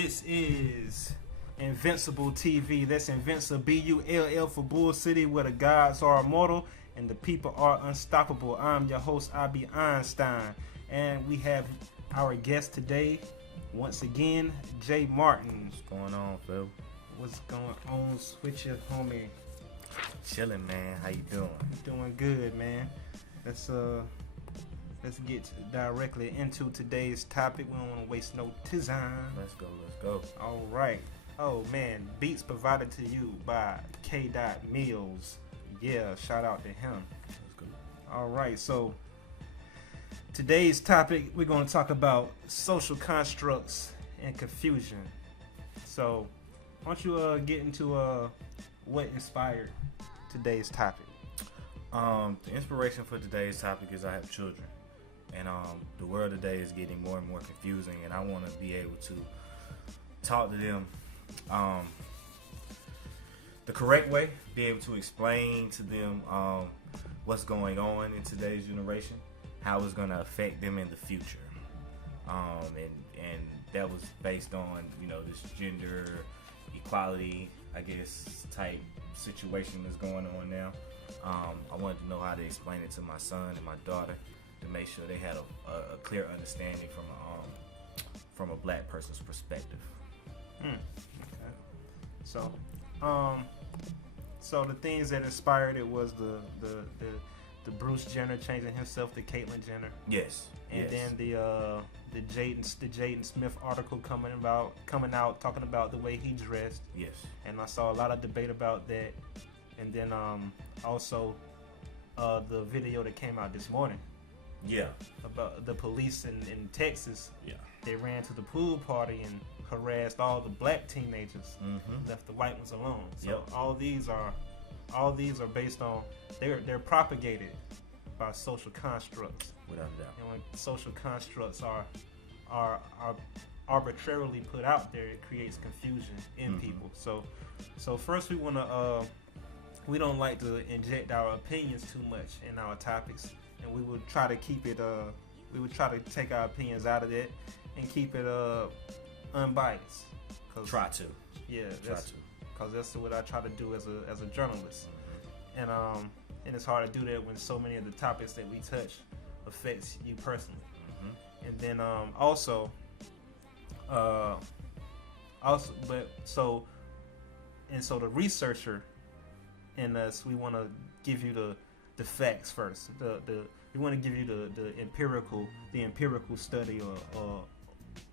This is InvinciBullTV. That's InvinciBull for Bull City, where the gods are immortal and the people are unstoppable. I'm your host, I.B. Einstein, and we have our guest today, once again, Jay Martin. What's going on, Phil? What's going on with you, homie? Chilling, man. How you doing? Doing good, man. Let's get directly into today's topic. We don't want to waste no time. Let's go. All right. Oh man, beats provided to you by K. Mills. Yeah, shout out to him. Let's go. All right, so today's topic, we're going to talk about social constructs and confusion. So, why don't you get into what inspired today's topic? The inspiration for today's topic is I have children, and the world today is getting more and more confusing, and I want to be able to talk to them the correct way, be able to explain to them what's going on in today's generation, how it's going to affect them in the future, and that was based on this gender equality, I guess, type situation that's going on now. I wanted to know how to explain it to my son and my daughter to make sure they had a clear understanding from a black person's perspective. Okay. So the things that inspired it was the Bruce Jenner changing himself to Caitlyn Jenner. Yes. And then the Jaden Smith article coming out talking about the way he dressed. Yes. And I saw a lot of debate about that. And then also the video that came out this morning. Yeah. About the police in Texas. Yeah. They ran to the pool party and harassed all the black teenagers, left the white ones alone. So all these are based on they're propagated by social constructs. Without a doubt. And when social constructs are arbitrarily put out there, it creates confusion in people. So first we don't like to inject our opinions too much in our topics, and we would try to keep it we would try to take our opinions out of it and keep it unbiased. Try to. Yeah, because that's what I try to do as a journalist. And it's hard to do that when so many of the topics that we touch affects you personally. And then so the researcher in us, we want to give you the facts first. We want to give you the empirical study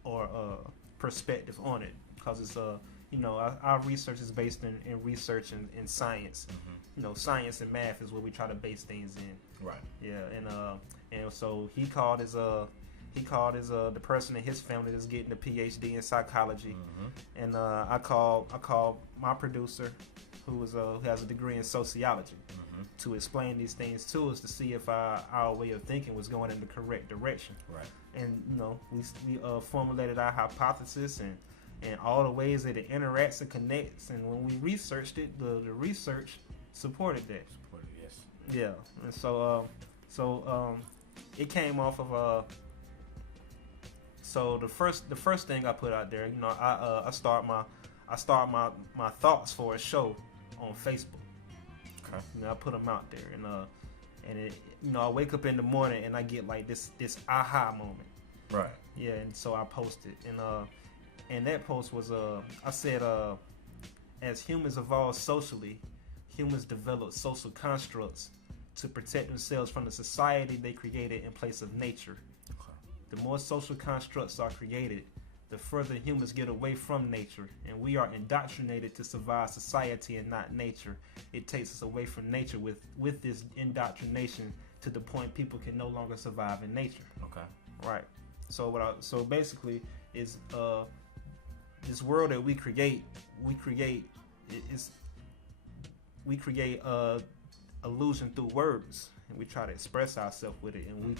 or perspective on it, because it's our research is based in research and science. Science and math is where we try to base things in. Right. Yeah, and so he called his the person in his family that's getting a PhD in psychology, and I called my producer who has a degree in sociology to explain these things to us, to see if our way of thinking was going in the correct direction. Right. And we formulated our hypothesis and all the ways that it interacts and connects. And when we researched it, the research supported that. Yes. Yeah. And so it came off of so the first thing I put out there, I start my thoughts for a show on Facebook. Okay. I put them out there, and it, I wake up in the morning and I get like this aha moment. Right. Yeah, and so I posted, and that post was I said as humans evolve socially, humans develop social constructs to protect themselves from the society they created in place of nature. Okay. The more social constructs are created, the further humans get away from nature, and we are indoctrinated to survive society and not nature. It takes us away from nature with this indoctrination to the point people can no longer survive in nature. Okay. Right. So basically is this world that we create illusion through words, and we try to express ourselves with it, and we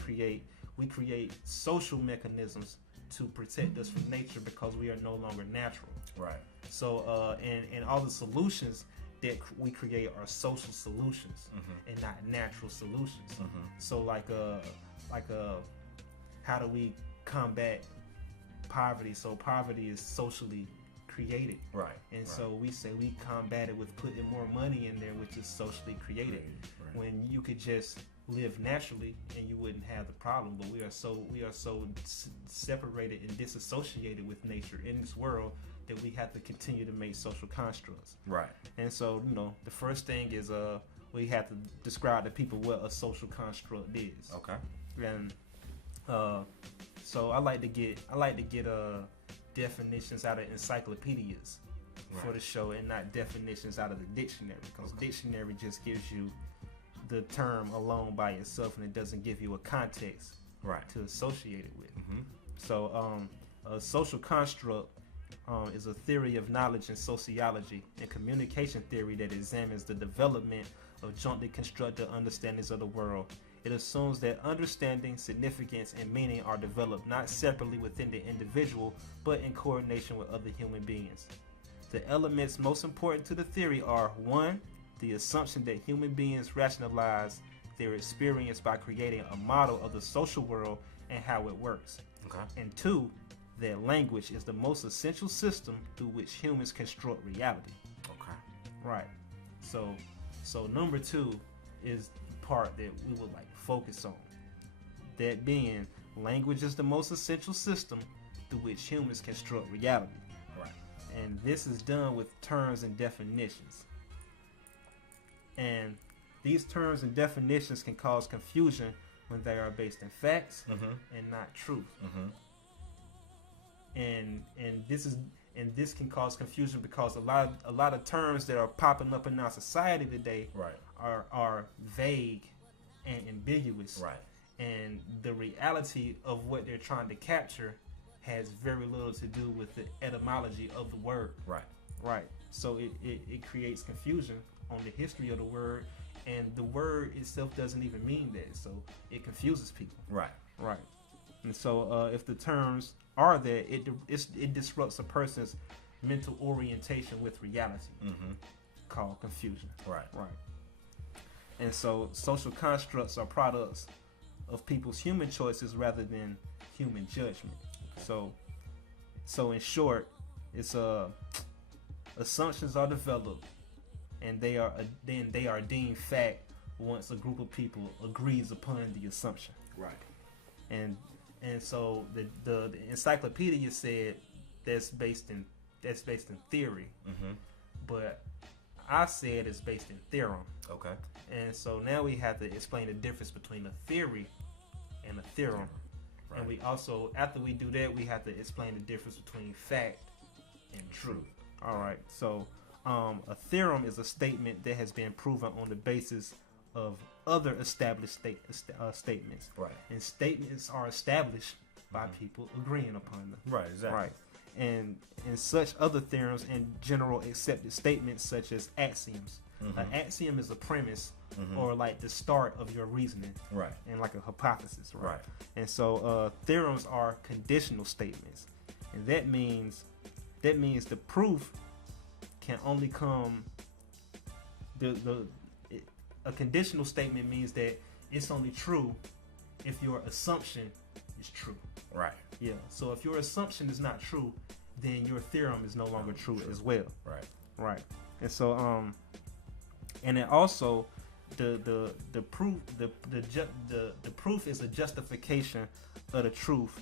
create social mechanisms to protect us from nature because we are no longer natural. Right. So and all the solutions that we create are social solutions and not natural solutions. So like how do we combat poverty. So poverty is socially created. Right. And so we say we combat it with putting more money in there, which is socially created. Right. When you could just live naturally and you wouldn't have the problem. But we are so separated and disassociated with nature in this world that we have to continue to make social constructs. Right. And so, the first thing is we have to describe to people what a social construct is. Okay. And so I like to get definitions out of encyclopedias for the show, and not definitions out of the dictionary, because dictionary just gives you the term alone by itself, and it doesn't give you a context to associate it with. Mm-hmm. So a social construct is a theory of knowledge in sociology and communication theory that examines the development of jointly constructed understandings of the world. It assumes that understanding, significance, and meaning are developed not separately within the individual, but in coordination with other human beings. The elements most important to the theory are: 1, the assumption that human beings rationalize their experience by creating a model of the social world and how it works. Okay. And 2, that language is the most essential system through which humans construct reality. Okay. Right. So number 2 is the part that we would focus on. That being, language is the most essential system through which humans construct reality. Right. And this is done with terms and definitions. And these terms and definitions can cause confusion when they are based in facts and not truth. And this can cause confusion because a lot of terms that are popping up in our society today are vague and ambiguous. Right. And the reality of what they're trying to capture has very little to do with the etymology of the word. Right. Right. So it creates confusion on the history of the word, and the word itself doesn't even mean that. So it confuses people. Right. Right. And so if the terms are that, it disrupts a person's mental orientation with reality, called confusion. Right. Right. And so social constructs are products of people's human choices rather than human judgment. So in short, it's assumptions are developed, and they are deemed fact once a group of people agrees upon the assumption. Right. And so the encyclopedia said that's based in theory, but I said it's based in theorem. Okay. And so now we have to explain the difference between a theory and a theorem. Right. And we also, after we do that, we have to explain the difference between fact and truth. All right. So a theorem is a statement that has been proven on the basis of other established statements. Right. And statements are established by people agreeing upon them. Right. Exactly. Right. And such other theorems and general accepted statements such as axioms. An axiom is a premise or the start of your reasoning. Right. And a hypothesis. Right. And so theorems are conditional statements. And that means the proof can only come a conditional statement means that it's only true if your assumption is true. Right. Yeah. So if your assumption is not true, then your theorem is no longer true as well. Right. Right. And so and then also the proof the proof is a justification of the truth,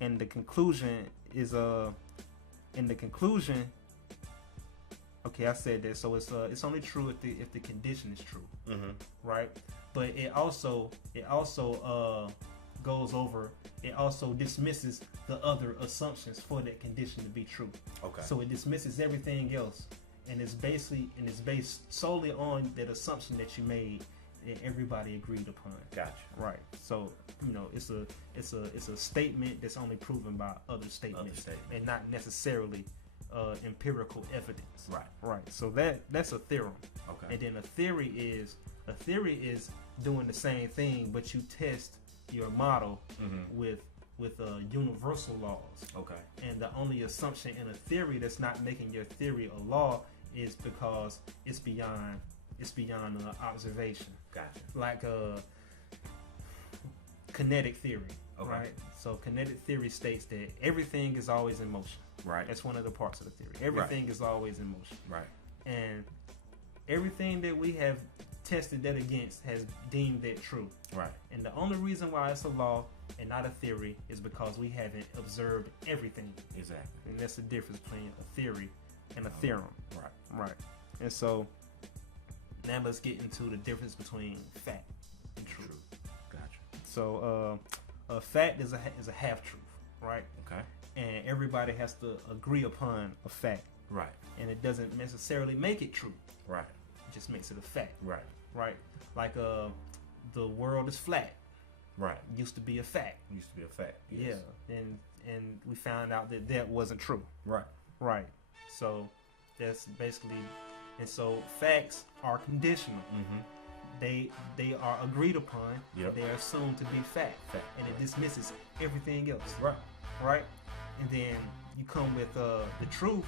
and the conclusion is okay, I said that. So it's only true if the condition is true, right? But it also dismisses the other assumptions for that condition to be true. Okay. So it dismisses everything else, and it's based solely on that assumption that you made that everybody agreed upon. Gotcha. Right. So it's a statement that's only proven by other statements. And not necessarily empirical evidence. Right. Right. So that's a theorem. Okay. And then a theory is doing the same thing, but you test your model with universal laws. Okay. And the only assumption in a theory that's not making your theory a law is because it's beyond observation. Gotcha. Like kinetic theory. Okay. Right. So kinetic theory states that everything is always in motion. Right. That's one of the parts of the theory. Everything is always in motion. Right. And everything that we have tested that against has deemed that true. Right. And the only reason why it's a law and not a theory is because we haven't observed everything. Exactly. And that's the difference between a theory and a theorem. Right. Right. And so now let's get into the difference between fact and truth. Gotcha. So a fact is a half truth, right? Okay. And everybody has to agree upon a fact. Right. And it doesn't necessarily make it true. Right. It just makes it a fact. Right. Right. Like the world is flat. Right. Used to be a fact. Used to be a fact. Yes. Yeah. And we found out that that wasn't true. Right. Right. So that's basically, and so facts are conditional. Mm-hmm. They are agreed upon. Yep. They are assumed to be fact. And it dismisses everything else. Right. Right. And then you come with the truth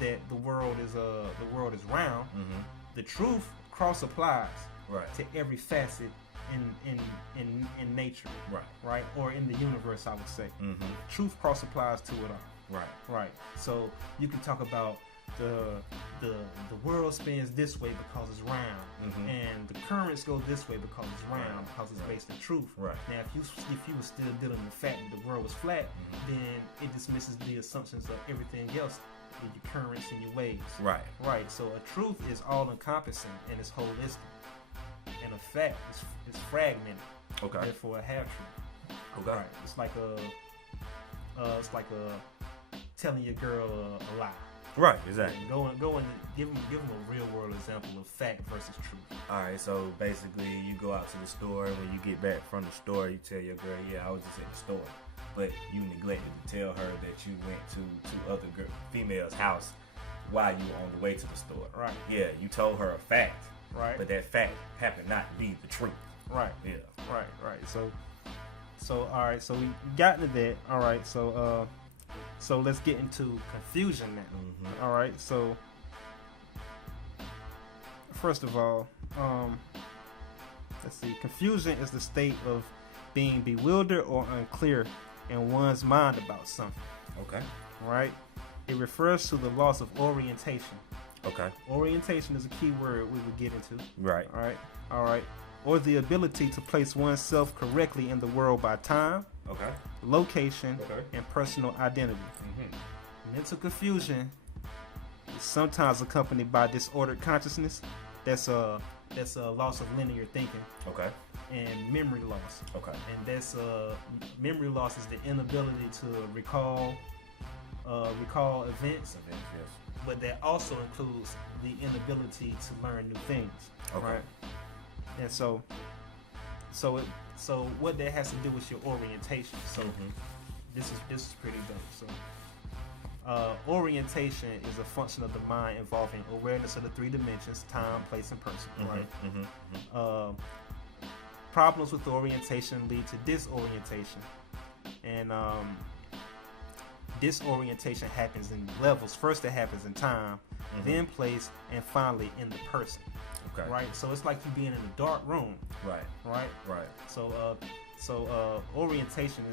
that the world is round. Mm-hmm. The truth cross applies Right. to every facet in nature. Right. Right. Or in the universe, I would say. Mm-hmm. Truth cross applies to it all. Right. Right. So you can talk about the world spins this way because it's round, and the currents go this way because it's round, because it's based in truth. Right. Now, if you were still dealing with the fact that the world was flat, then it dismisses the assumptions of everything else, with your currents and your waves. Right. Right. So a truth is all encompassing and it's holistic, and a fact is fragmented. Okay. Therefore, a half truth. Okay. Right. It's like telling your girl a lie. Right. Exactly. Go and give them a real world example of fact versus truth. All right. So basically, you go out to the store. When you get back from the store, you tell your girl, "Yeah, I was just at the store," but you neglected to tell her that you went to two other females' house while you were on the way to the store. Right. Yeah. You told her a fact. Right. But that fact happened not to be the truth. Right. Yeah. Right. So all right. So we got into that. All right. So let's get into confusion now. Mm-hmm. All right. So first of all, let's see. Confusion is the state of being bewildered or unclear in one's mind about something. Okay. Right. It refers to the loss of orientation. Okay. Orientation is a key word we would get into. Right. All right. Or the ability to place oneself correctly in the world by time, Okay. location, Okay. and personal identity. Mm-hmm. Mental confusion is sometimes accompanied by disordered consciousness. That's a loss of linear thinking. Okay. And memory loss. Okay. And that's memory loss is the inability to recall events. Yes. But that also includes the inability to learn new things. Okay. Right? And so what that has to do with your orientation. So this is pretty dope. So orientation is a function of the mind involving awareness of the three dimensions: time, place, and person. Right. Problems with orientation lead to disorientation, and disorientation happens in levels. First, it happens in time, then place, and finally in the person. Okay. Right. So it's like you being in a dark room. Right. Right. Right. So orientation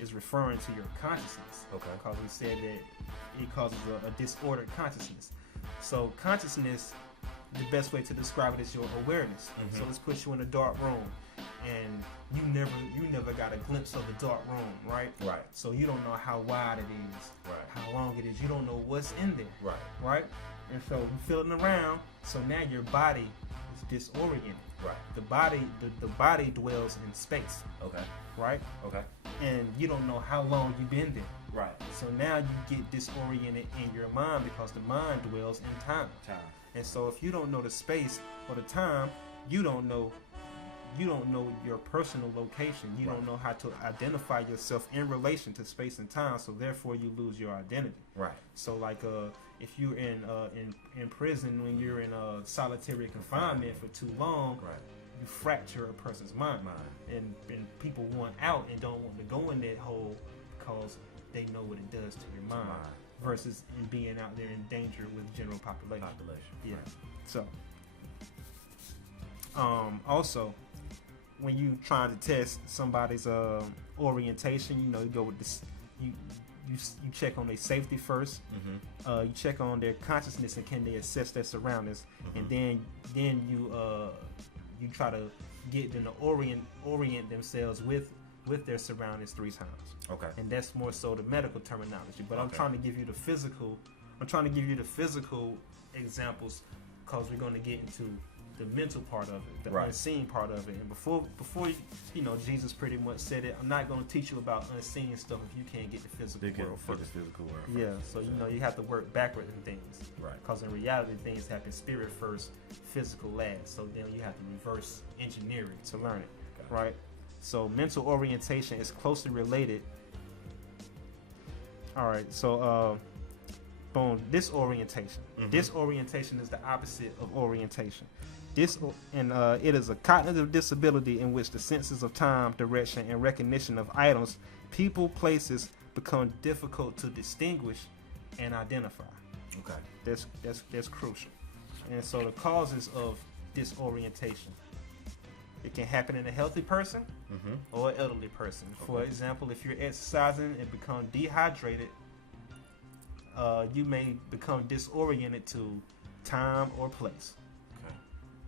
is referring to your consciousness. Okay. Because we said that it causes a disordered consciousness. So consciousness, the best way to describe it is your awareness. So let's put you in a dark room, and you never got a glimpse of the dark room, right? Right. So you don't know how wide it is, Right. how long it is. You don't know what's in there, Right. right? And so you feeling around. So now your body is disoriented. Right. The body dwells in space, Okay. right? Okay. And you don't know how long you've been there. Right. So now you get disoriented in your mind because the mind dwells in time. Time. And so if you don't know the space or the time, you don't know your personal location. You don't know how to identify yourself in relation to space and time. So therefore you lose your identity. Right. So like if you're in prison, when you're in solitary confinement for too long, Right. you fracture a person's mind. And people want out and don't want to go in that hole because they know what it does to your mind. Versus in being out there in danger with general population. Yeah. Right. So also when you trying to test somebody's orientation, you know, you go with this. You check on their safety first. You check on their consciousness and can they assess their surroundings, and then you try to get them to orient themselves with their surroundings 3 times. Okay. And that's more so the medical terminology. But I'm trying to give you the physical. I'm trying to give you the physical examples because we're going to get into the mental part of it, the unseen part of it. And before you know, Jesus pretty much said it. I'm not going to teach you about unseen stuff if you can't get the physical world first. The physical world yeah. So you know, you have to work backward in things. Right. Because in reality, things happen spirit first, physical last. So then you have to reverse engineer it to learn it. Gotcha. Right. So mental orientation is closely related. All right. So disorientation. Disorientation is the opposite of orientation. It is a cognitive disability in which the senses of time, direction, and recognition of items, people, places become difficult to distinguish and identify. Okay. That's crucial. And so the causes of disorientation. It can happen in a healthy person or an elderly person. Okay. For example, if you're exercising and become dehydrated, you may become disoriented to time or place. Okay.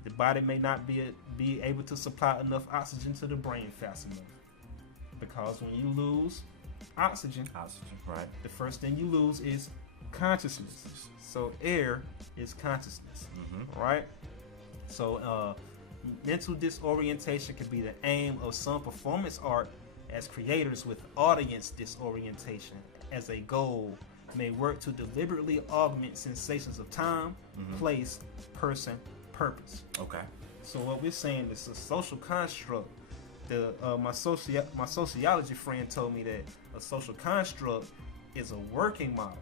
The body may not be able to supply enough oxygen to the brain fast enough. Because when you lose oxygen, right, the first thing you lose is consciousness. So air is consciousness, right? So mental disorientation can be the aim of some performance art, as creators with audience disorientation as a goal may work to deliberately augment sensations of time, place, person, purpose. Okay. So what we're saying is a social construct. My sociology friend told me that a social construct is a working model.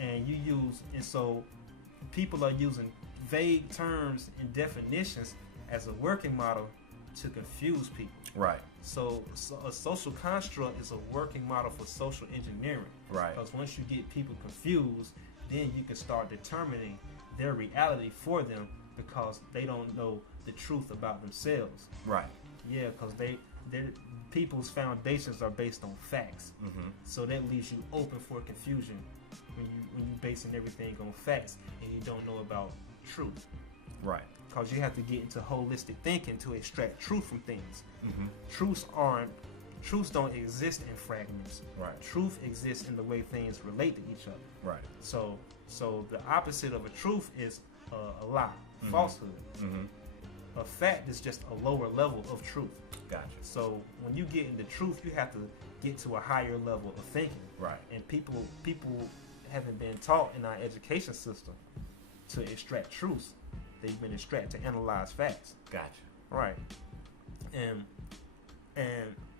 And so people are using vague terms and definitions as a working model to confuse people. Right. So a social construct is a working model for social engineering. Right. Because once you get people confused, then you can start determining their reality for them because they don't know the truth about themselves. Right. Yeah, because people's foundations are based on facts. So that leaves you open for confusion when you basing everything on facts and you don't know about truth. Right. Because you have to get into holistic thinking to extract truth from things. Truths don't exist in fragments. Right. Truth exists in the way things relate to each other. Right. So the opposite of a truth is a lie, falsehood. A fact is just a lower level of truth. Gotcha. So when you get into truth, you have to get to a higher level of thinking. Right. And people haven't been taught in our education system to extract truths. They've been extracted to analyze facts. Gotcha. Right. And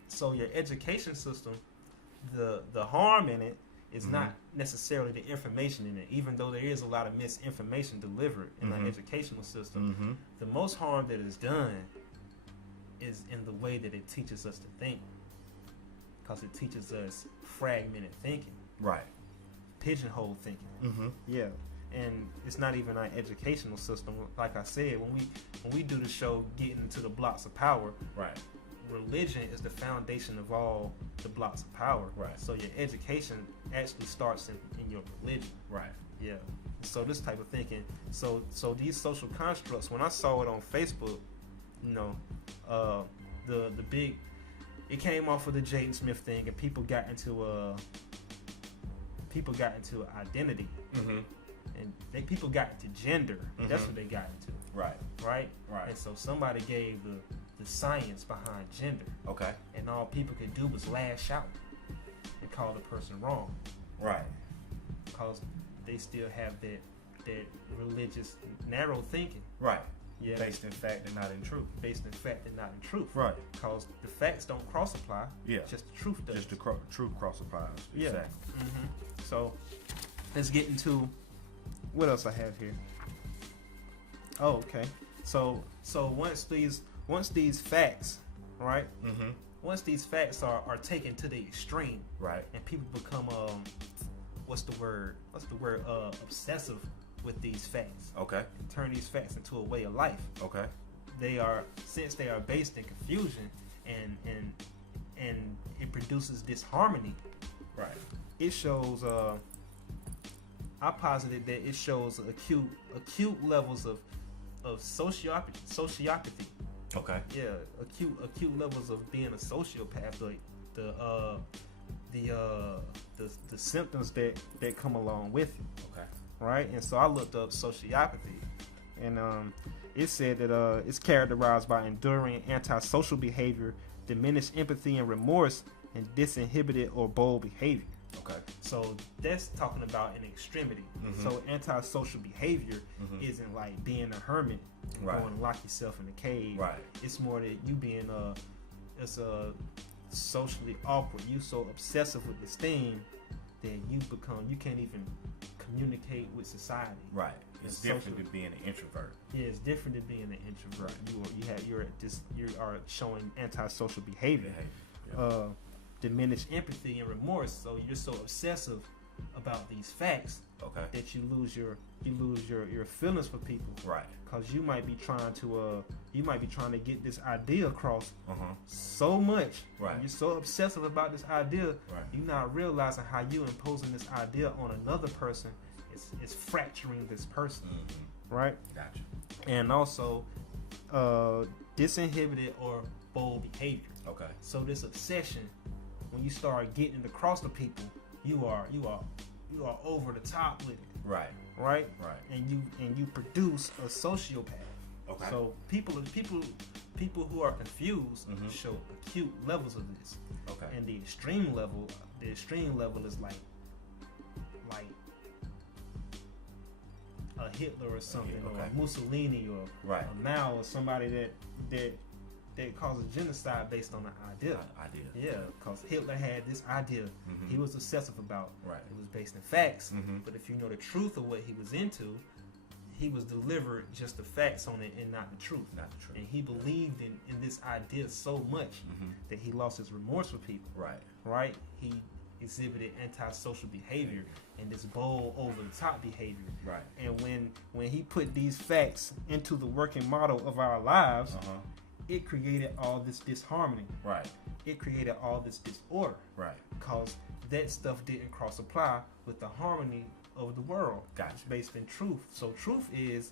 so your education system, the harm in it is not necessarily the information in it, even though there is a lot of misinformation delivered in our educational system. The most harm that is done is in the way that it teaches us to think, because it teaches us fragmented thinking. Right. Pigeonhole thinking. Yeah. And it's not even our educational system. Like I said, when we do the show Getting into the Blocks of Power, right, religion is the foundation of all the blocks of power. Right. So your education actually starts in your religion. Right. Yeah. So this type of thinking. So these social constructs, when I saw it on Facebook, you know, the big, it came off of the Jaden Smith thing, and people got into identity. And people got into gender. That's what they got into. Right. Right? Right. And so somebody gave the science behind gender. Okay. And all people could do was lash out and call the person wrong. Right. Because they still have that religious narrow thinking. Right. Yeah. Based in fact and not in truth. Based in fact and not in truth. Right. Because the facts don't cross apply. Yeah. Just the truth does. Just the truth cross applies. Yeah. Exactly. So let's get into what else I have here. Oh, okay. So once these facts, right? Once these facts are taken to the extreme, right, and people become what's the word obsessive with these facts. Okay. And turn these facts into a way of life. Okay. they are based in confusion and it produces disharmony. Right. It shows I posited that it shows acute levels of sociopathy. Okay. Yeah, acute levels of being a sociopath, like the symptoms that come along with it. Okay. Right? And so I looked up sociopathy, and it said that it's characterized by enduring antisocial behavior, diminished empathy and remorse, and disinhibited or bold behavior. Okay. So that's talking about an extremity. Mm-hmm. So antisocial behavior Mm-hmm. isn't like being a hermit and Right. going to lock yourself in a cave. Right. It's more that you being it's socially awkward. You so obsessive with this thing that you can't even communicate with society. Right. It's It's different social. than being an introvert. Yeah, it's different than being an introvert. You are showing antisocial behavior. Yeah. Diminished empathy and remorse. So you're so obsessive about these facts Okay. that you lose your feelings for people. Right. Because you might be trying to get this idea across Uh-huh. so much. Right. You're so obsessive about this idea. Right. You're not realizing how you imposing this idea on another person. It's fracturing this person. Mm-hmm. Right. Gotcha. And also disinhibited or bold behavior. Okay. So this obsession, when you start getting it across to people, you are over the top with it, Right. right? Right. And you produce a sociopath. Okay. So people who are confused Mhm. show acute levels of this, Okay. and the extreme level is like a Hitler or something, Okay. or a Mussolini, or Right. a Mao, or somebody that causes genocide based on an idea. Idea. Yeah, because Hitler had this idea Mhm. he was obsessive about. Right. It was based in facts. Mhm. But if you know the truth of what he was into, he was delivered just the facts on it and not the truth. Not the truth. And he believed in this idea so much Mhm. that he lost his remorse for people. Right. Right? He exhibited antisocial behavior and this bold, over the top behavior. Right. And when he put these facts into the working model of our lives, Uh-huh. it created all this disharmony. Right. It created all this disorder. Right. Because that stuff didn't cross apply with the harmony of the world. Gotcha. It's based in truth. So truth is,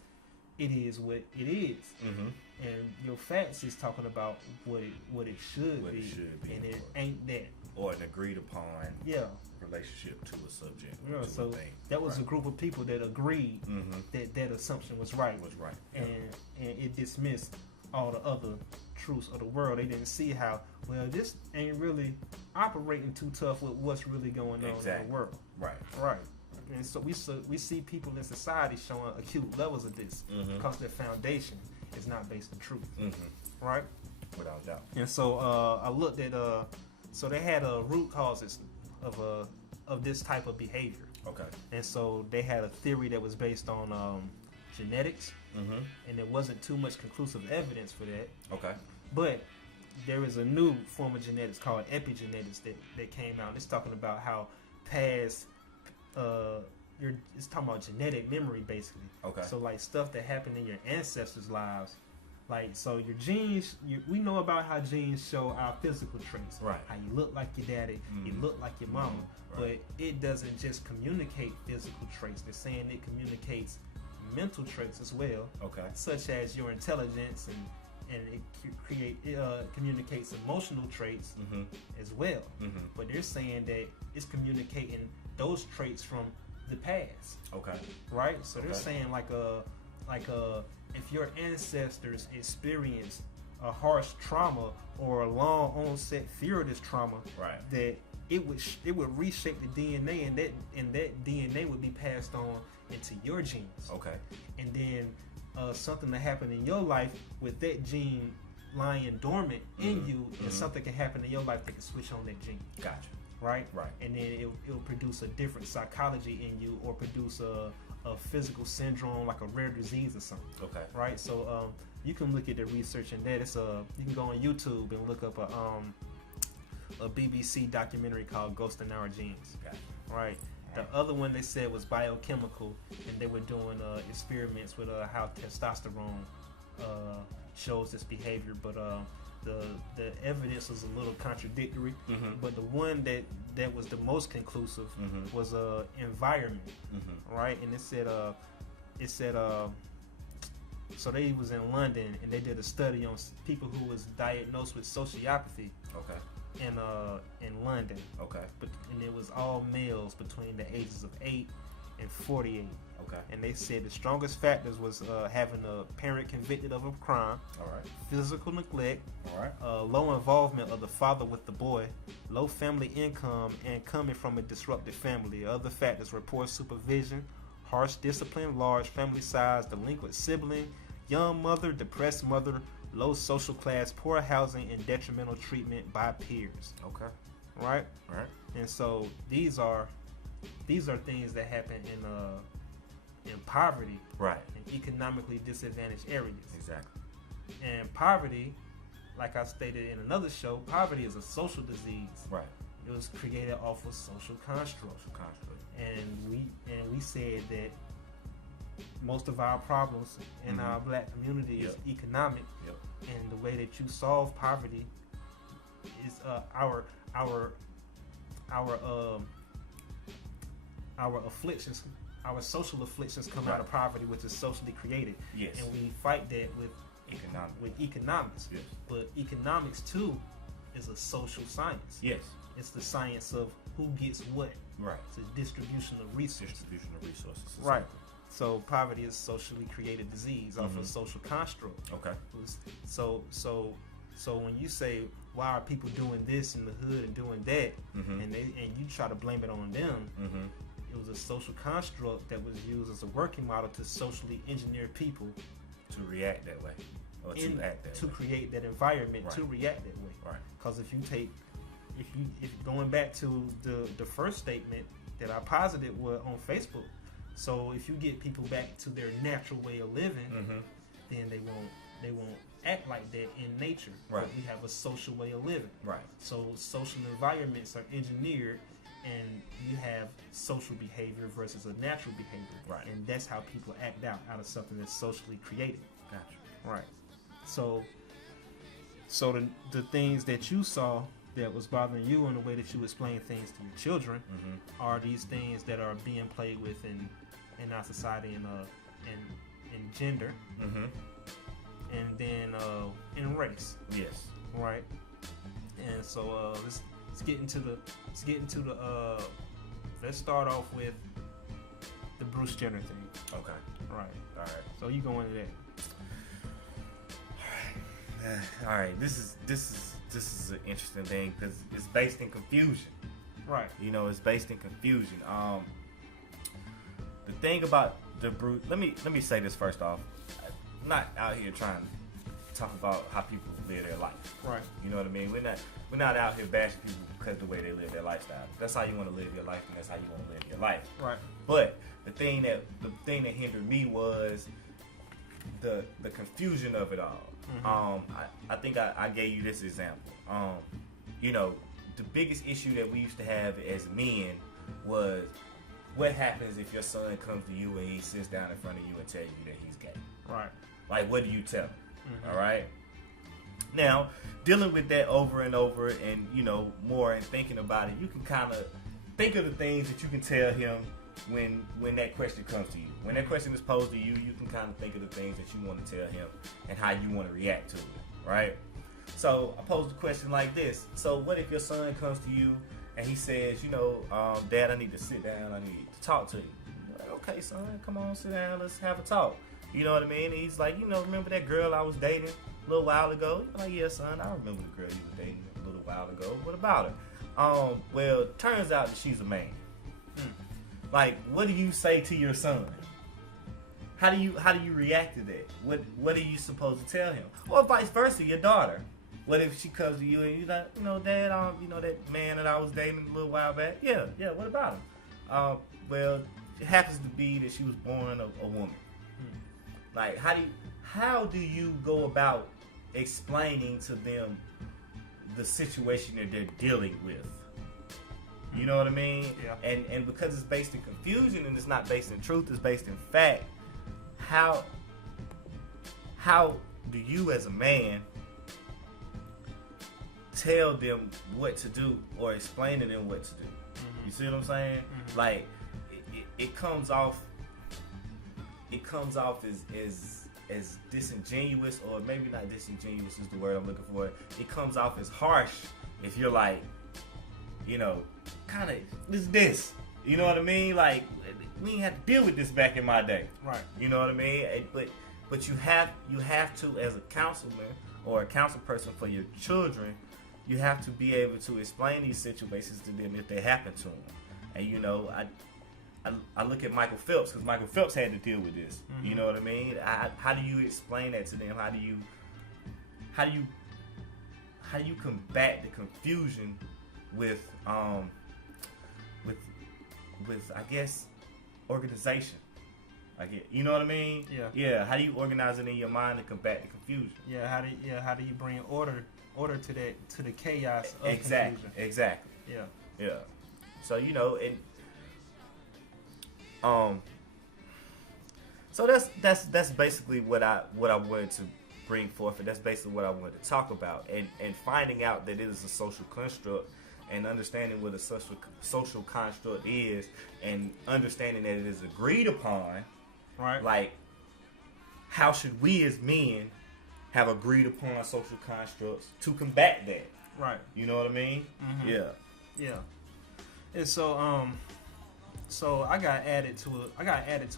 it is what it is. Mm-hmm. And your facts is talking about what it should What be. it should be, And of it course. ain't that. Or an agreed upon Yeah. relationship to a subject. Yeah. to So a thing. that was right. a group of people that agreed Mm-hmm. that assumption was right. Was right. And it dismissed all the other truths of the world. They didn't see how, well, this ain't really operating too tough with what's really going on in Exactly. the world. Right. Right. And so we see people in society showing acute levels of this Mhm. because their foundation is not based in truth. Mm-hmm. Right? Without doubt. And so I looked at so they had root causes of this type of behavior. Okay. And so they had a theory that was based on genetics, Mm-hmm. and there wasn't too much conclusive evidence for that. Okay. But there is a new form of genetics called epigenetics that came out. It's talking about how past it's talking about genetic memory, basically. Okay. So like stuff that happened in your ancestors' lives. Like, so your genes, we know about how genes show our physical traits. Right. How you look like your daddy, you Mhm. look like your mama. Right. But it doesn't just communicate physical traits. They're saying it communicates mental traits as well, Okay. such as your intelligence, and it communicates emotional traits Mm-hmm. as well. Mm-hmm. But they're saying that it's communicating those traits from the past, Okay. right? So they're Okay. saying like if your ancestors experienced a harsh trauma or a long onset fear of this trauma, Right. that it would reshape the DNA, and that DNA would be passed on into your genes. Okay. And then something that happened in your life with that gene lying dormant in Mhm. you, and Mhm. something can happen in your life that can switch on that gene, Gotcha. right? Right. And then it'll produce a different psychology in you, or produce a physical syndrome, like a rare disease or something, Okay. BBC documentary called Ghost in Our Genes, Gotcha. right? The other one they said was biochemical, and they were doing experiments with how testosterone shows this behavior, but the evidence was a little contradictory. But the one that was the most conclusive was environment, right? And it said so they was in London and they did a study on people who was diagnosed with sociopathy. Okay. In London. Okay. And it was all males between the ages of 8 and 48. Okay. And they said the strongest factors was having a parent convicted of a crime. All right. Physical neglect. All right. Low involvement of the father with the boy. Low family income and coming from a disrupted family. Other factors were poor supervision, harsh discipline, large family size, delinquent sibling, young mother, depressed mother, low social class, poor housing, and detrimental treatment by peers. Okay. Right? Right. And so these are things that happen in poverty, right, in economically disadvantaged areas. Exactly. And poverty, like I stated in another show, poverty is a social disease. Right. It was created off of social construct. And we said that most of our problems in our black community is economic. Yep. And the way that you solve poverty is our afflictions, our social afflictions come out of poverty, which is socially created. Yes. And we fight that with economics. Yes. But economics too is a social science. Yes. It's the science of who gets what. Right. It's a distribution of resources. Right. So poverty is socially created disease off of social construct. Okay. So when you say why are people doing this in the hood and doing that, and you try to blame it on them, it was a social construct that was used as a working model to socially engineer people to react that way, or to act that way, create that environment to react that way. Right. Because if going back to the first statement that I posited was on Facebook. So if you get people back to their natural way of living, then they won't act like that in nature. Right. But we have a social way of living. Right. So social environments are engineered, and you have social behavior versus a natural behavior. Right. And that's how people act out of something that's socially created. Gotcha. Right. So the things that you saw that was bothering you in the way that you explain things to your children are these things that are being played with in our society in gender, and then in race. Yes. Right. And so let's get into the let's start off with the Bruce Jenner thing. Okay. Right. All right. So you go into that. All right. This is an interesting thing because it's based in confusion. Right. You know, it's based in confusion. The thing about the Bruce, let me say this first off. I'm not out here trying to talk about how people live their life. Right. You know what I mean? We're not out here bashing people because of the way they live their lifestyle. That's how you want to live your life, and that's how you want to live your life. Right. But the thing that hindered me was the confusion of it all. I think I gave you this example. You know, the biggest issue that we used to have as men was what happens if your son comes to you and he sits down in front of you and tells you that he's gay. Right. Like, what do you tell him? All right. Now, dealing with that over and over, and you know more, and thinking about it, you can kind of think of the things that you can tell him when that question comes to you. When that question is posed to you, you can kind of think of the things that you want to tell him and how you want to react to it, right? So I posed a question like this. So what if your son comes to you and he says, you know, Dad, I need to sit down, I need to talk to you. You're like, okay, son, come on, sit down, let's have a talk. You know what I mean? And he's like, you know, remember that girl I was dating a little while ago? You're like, yeah, son, I remember the girl you were dating a little while ago. What about her? Well, turns out that she's a man. Like, what do you say to your son? How do you react to that? What are you supposed to tell him? Or vice versa, your daughter. What if she comes to you and you're like, you know, Dad, you know that man that I was dating a little while back? Yeah, what about him? Well, it happens to be that she was born a woman. Like, how do you go about explaining to them the situation that they're dealing with? You know what I mean? Yeah. And because it's based in confusion and it's not based in truth, it's based in fact. How do you as a man tell them what to do or explain to them what to do? Mm-hmm. You see what I'm saying? Mm-hmm. Like it comes off as disingenuous, or maybe not disingenuous is the word I'm looking for. It comes off as harsh if you're like, you know, kind of this. You know what I mean? Like, we didn't have to deal with this back in my day. Right. You know what I mean? But you have to, as a counselor or a counsel person for your children, you have to be able to explain these situations to them if they happen to them. And you know, I look at Michael Phelps, because Michael Phelps had to deal with this. Mm-hmm. You know what I mean? How do you explain that to them? How do you combat the confusion with I guess organization? You know what I mean? Yeah. Yeah. How do you organize it in your mind to combat the confusion? Yeah. How do you bring order to the chaos of confusion? Exactly. Yeah. Yeah. So you know, and so that's basically what I wanted to bring forth, and that's basically what I wanted to talk about, and finding out that it is a social construct, and understanding what a social construct is, and understanding that it is agreed upon. Right. Like, how should we as men have agreed upon social constructs to combat that? Right. You know what I mean? Mm-hmm. Yeah. Yeah. And so so I got added to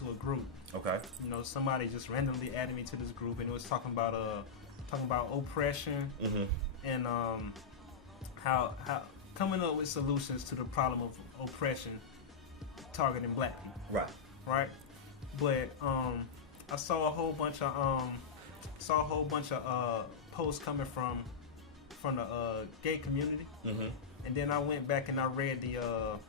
a group. Okay. You know, somebody just randomly added me to this group, and it was talking about oppression, mm-hmm. and how coming up with solutions to the problem of oppression targeting black people. Right. Right. But I saw a whole bunch of posts coming from the gay community, mm-hmm. and then I went back and I read the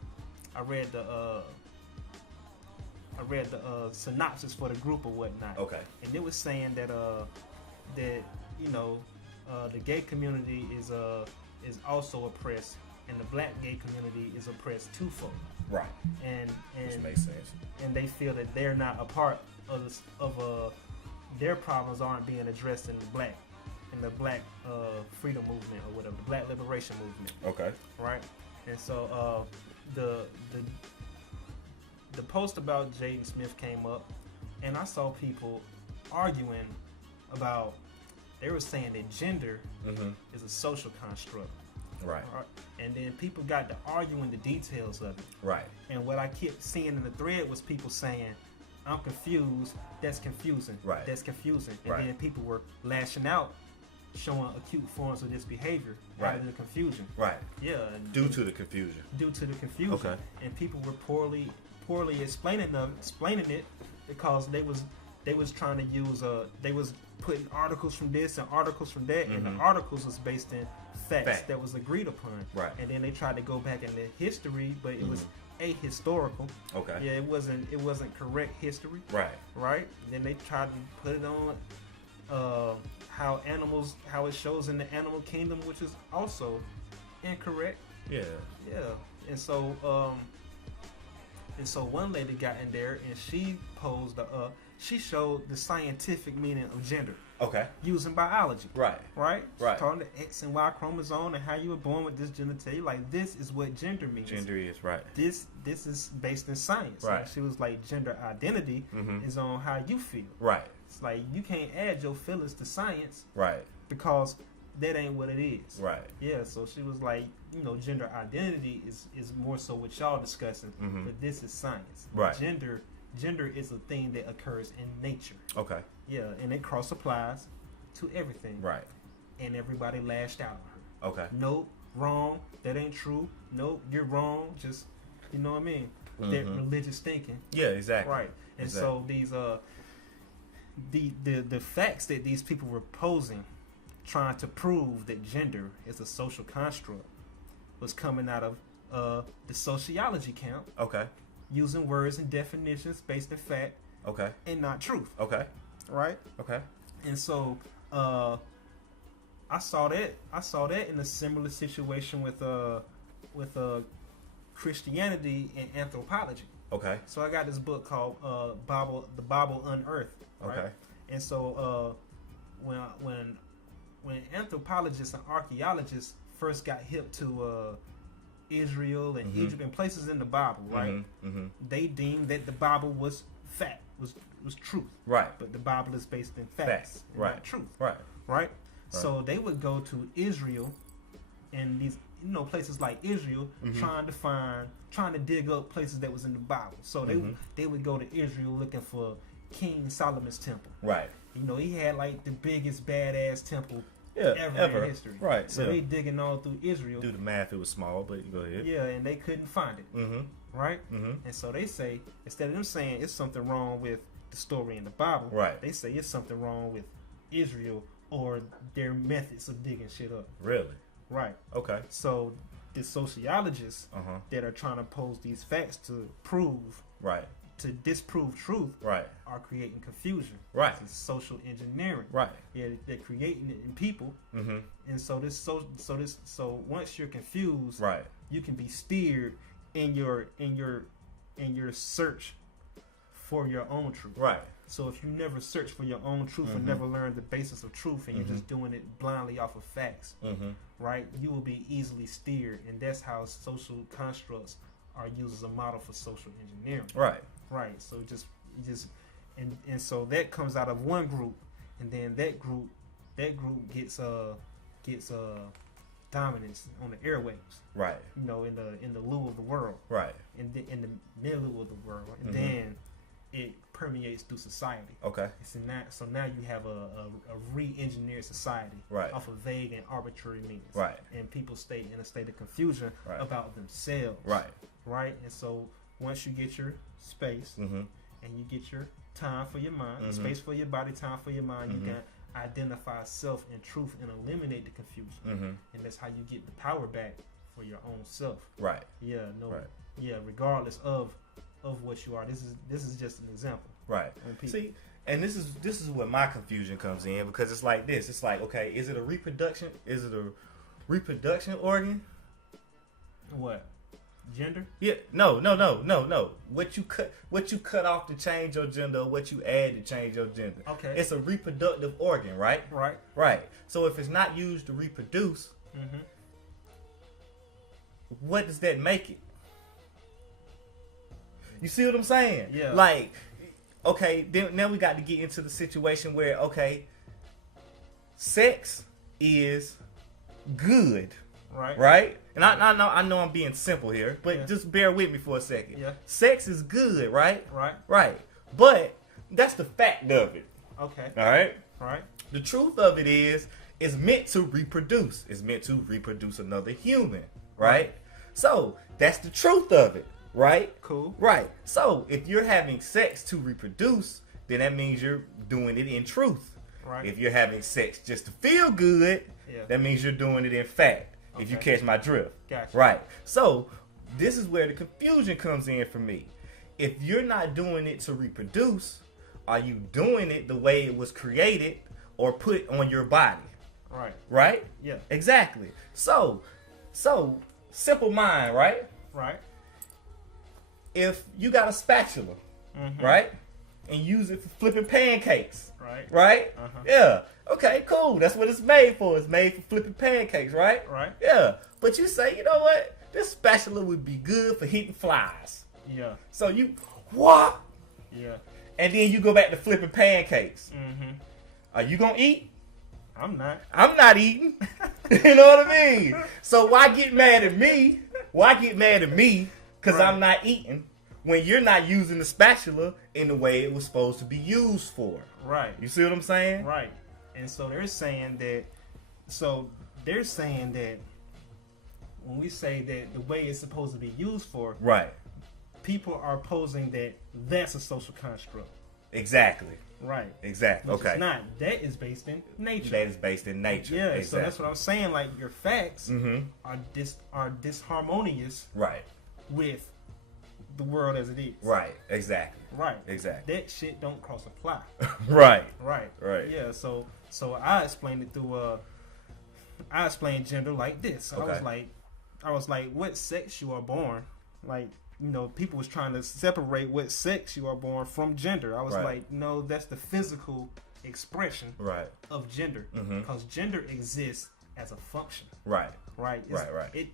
synopsis for the group or whatnot. Okay. And it was saying that you know, the gay community is also oppressed, and the black gay community is oppressed twofold. Right. And which makes sense. And they feel that they're not a part of their problems aren't being addressed in the black freedom movement or whatever, the black liberation movement. Okay. Right. And so the post about Jaden Smith came up, and I saw people arguing about. They were saying that gender mm-hmm. is a social construct. Right. And then people got to arguing the details of it. Right. And what I kept seeing in the thread was people saying, I'm confused, that's confusing. Right. That's confusing. And right. then people were lashing out, showing acute forms of this behavior right. out of the confusion. Right. Yeah. Due to the confusion. Okay. And people were poorly explaining it because they was trying to use they was putting articles from this and articles from that, mm-hmm. and the articles was based in facts that was agreed upon. Right. And then they tried to go back into history, but it mm-hmm. was ahistorical. Okay. Yeah, it wasn't correct history. Right. Right. And then they tried to put it on how it shows in the animal kingdom, which is also incorrect. Yeah. Yeah. And so one lady got in there and she posed she showed the scientific meaning of gender. Okay. Using biology. Right. Right? Right. She's talking the X and Y chromosome and how you were born with this genitalia. Like, this is what gender means. Gender is, right. This is based in science. Right. Like, she was like, gender identity mm-hmm. is on how you feel. Right. It's like, you can't add your feelings to science. Right. Because that ain't what it is. Right. Yeah, so she was like, you know, gender identity is more so what y'all discussing, mm-hmm. but this is science. Right. Gender is a thing that occurs in nature. Okay. Yeah, and it cross applies to everything. Right. And everybody lashed out on her. Okay. Nope, wrong. That ain't true. Nope, you're wrong. Just, you know what I mean? Mm-hmm. That religious thinking. Yeah, exactly. Right. And so these the facts that these people were posing, trying to prove that gender is a social construct, was coming out of the sociology camp. Okay. Using words and definitions based in fact. Okay. And not truth. Okay. Right? Okay. And so I saw that in a similar situation with Christianity and anthropology. Okay. So I got this book called The Bible Unearthed. Right? Okay. And so when anthropologists and archaeologists first got hip to Israel and Egypt and places in the Bible, right? They deemed that the Bible was fact, was truth, right? But the Bible is based in facts, right? Not truth, right? So they would go to Israel and these places like Israel, trying to dig up places that was in the Bible. So they would go to Israel looking for King Solomon's temple, right? He had like the biggest badass temple ever in history, right? So they digging all through Israel. Do the math; it was small, but you go ahead. Yeah, and they couldn't find it, right? And so they say, instead of them saying it's something wrong with the story in the Bible, right? They say it's something wrong with Israel or their methods of digging shit up. Really? Right. Okay. So the sociologists that are trying to pose these facts to prove, right, to disprove truth, right, are creating confusion. Right. It's social engineering. Right. Yeah, they're creating it in people. And so so once you're confused, right, you can be steered in your search for your own truth. Right. So if you never search for your own truth and never learn the basis of truth, and you're just doing it blindly off of facts, right, you will be easily steered, and that's how social constructs are used as a model for social engineering. Right. Right. So and so that comes out of one group, and then that group gets dominance on the airwaves. Right. In the lure of the world. Right. In the middle of the world, and then it permeates through society. Okay. So now you have a re-engineered society, right, off of vague and arbitrary means. Right. And people stay in a state of confusion, right, about themselves. Right. Right. And so once you get your space and you get your time for your mind, space for your body, time for your mind, you can identify self and truth and eliminate the confusion. And that's how you get the power back for your own self. Right. Yeah. No. Right. Yeah. Regardless of what you are. This is just an example. Right. See, and this is where my confusion comes in, because it's like this. It's like, okay, is it a reproduction? Is it a reproduction organ? What? Gender? Yeah. No. What you cut off to change your gender, or what you add to change your gender. Okay. It's a reproductive organ, right? Right. Right. So if it's not used to reproduce, what does that make it? You see what I'm saying? Yeah. Like, okay, now we got to get into the situation where, okay, sex is good. Right. Right? And I know I'm being simple here, but just bear with me for a second. Yeah. Sex is good, right? Right. Right. But that's the fact of it. Okay. All right? Right. The truth of it is, it's meant to reproduce. It's meant to reproduce another human, right? So, that's the truth of it. Right? Cool. Right. So, if you're having sex to reproduce, then that means you're doing it in truth. Right. If you're having sex just to feel good, that means you're doing it in fact. Okay. If you catch my drift. Gotcha. Right. So, this is where the confusion comes in for me. If you're not doing it to reproduce, are you doing it the way it was created or put on your body? Right. Right? Yeah. Exactly. So simple mind, right? Right. If you got a spatula, right, and use it for flipping pancakes, right? Yeah, okay, cool. That's what it's made for. It's made for flipping pancakes, right? Right. Yeah, but you say, you know what? This spatula would be good for hitting flies. Yeah. So you, what? Yeah. And then you go back to flipping pancakes. Are you gonna eat? I'm not eating. You know what I mean? So why get mad at me? Because I'm not eating when you're not using the spatula in the way it was supposed to be used for. Right. You see what I'm saying? Right. And so they're saying that when we say that the way it's supposed to be used for, right, people are posing that that's a social construct. Exactly. Right. Exactly. Which it's not. That is based in nature. That is based in nature. Yeah. Exactly. So that's what I'm saying. Like, your facts are disharmonious. Right. With the world as it is. Right. Exactly. Right. Exactly. That shit don't cross apply. Right. Right. Right. Yeah. So I explained it through I explained gender like this. Okay. I was like, what sex you are born? Like, people was trying to separate what sex you are born from gender. I was like, no, that's the physical expression Right. of gender, because gender exists as a function. Right. Right. Right.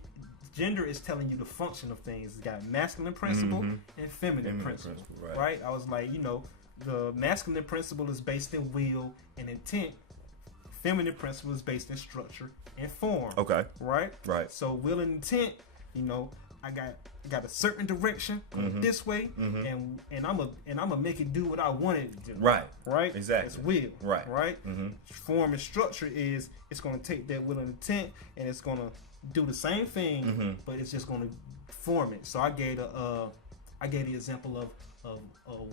Gender is telling you the function of things. It's got masculine principle and feminine principle. Right. I was like, the masculine principle is based in will and intent. Feminine principle is based in structure and form. Okay. Right. Right. So will and intent, I got a certain direction this way, and I'm gonna make it do what I want it to do. Right. Right. Exactly. It's will. Right. Right. Form and structure is it's gonna take that will and intent, and it's gonna do the same thing, but it's just gonna form it. So I gave the example of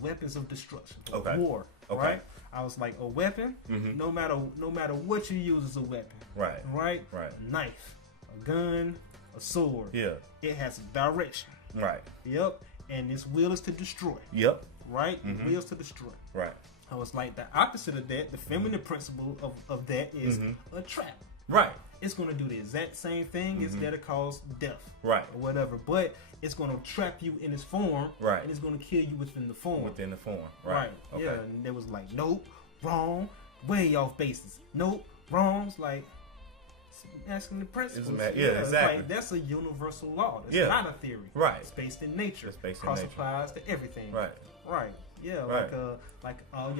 weapons of destruction, of war. Okay. Right. I was like, a weapon, no matter what you use as a weapon. Right. Right. Right. A knife, a gun, a sword. Yeah. It has a direction. Right. Yep. And its will is to destroy. Yep. Right? The will is to destroy. Right. I was like, the opposite of that, the feminine principle of that is a trap. Right. It's going to do the exact same thing. It's there to cause death. Right. Or whatever. But it's going to trap you in its form. Right. And it's going to kill you within the form. Within the form. Right. Okay. Yeah. And it was like, nope, wrong, way off basis. Nope, wrong. It's like, asking the principles. Exactly. Like, that's a universal law. It's not a theory. Right. It's based in nature. It's based in Cross nature. applies to everything. Right. Right. Yeah. Right. Like all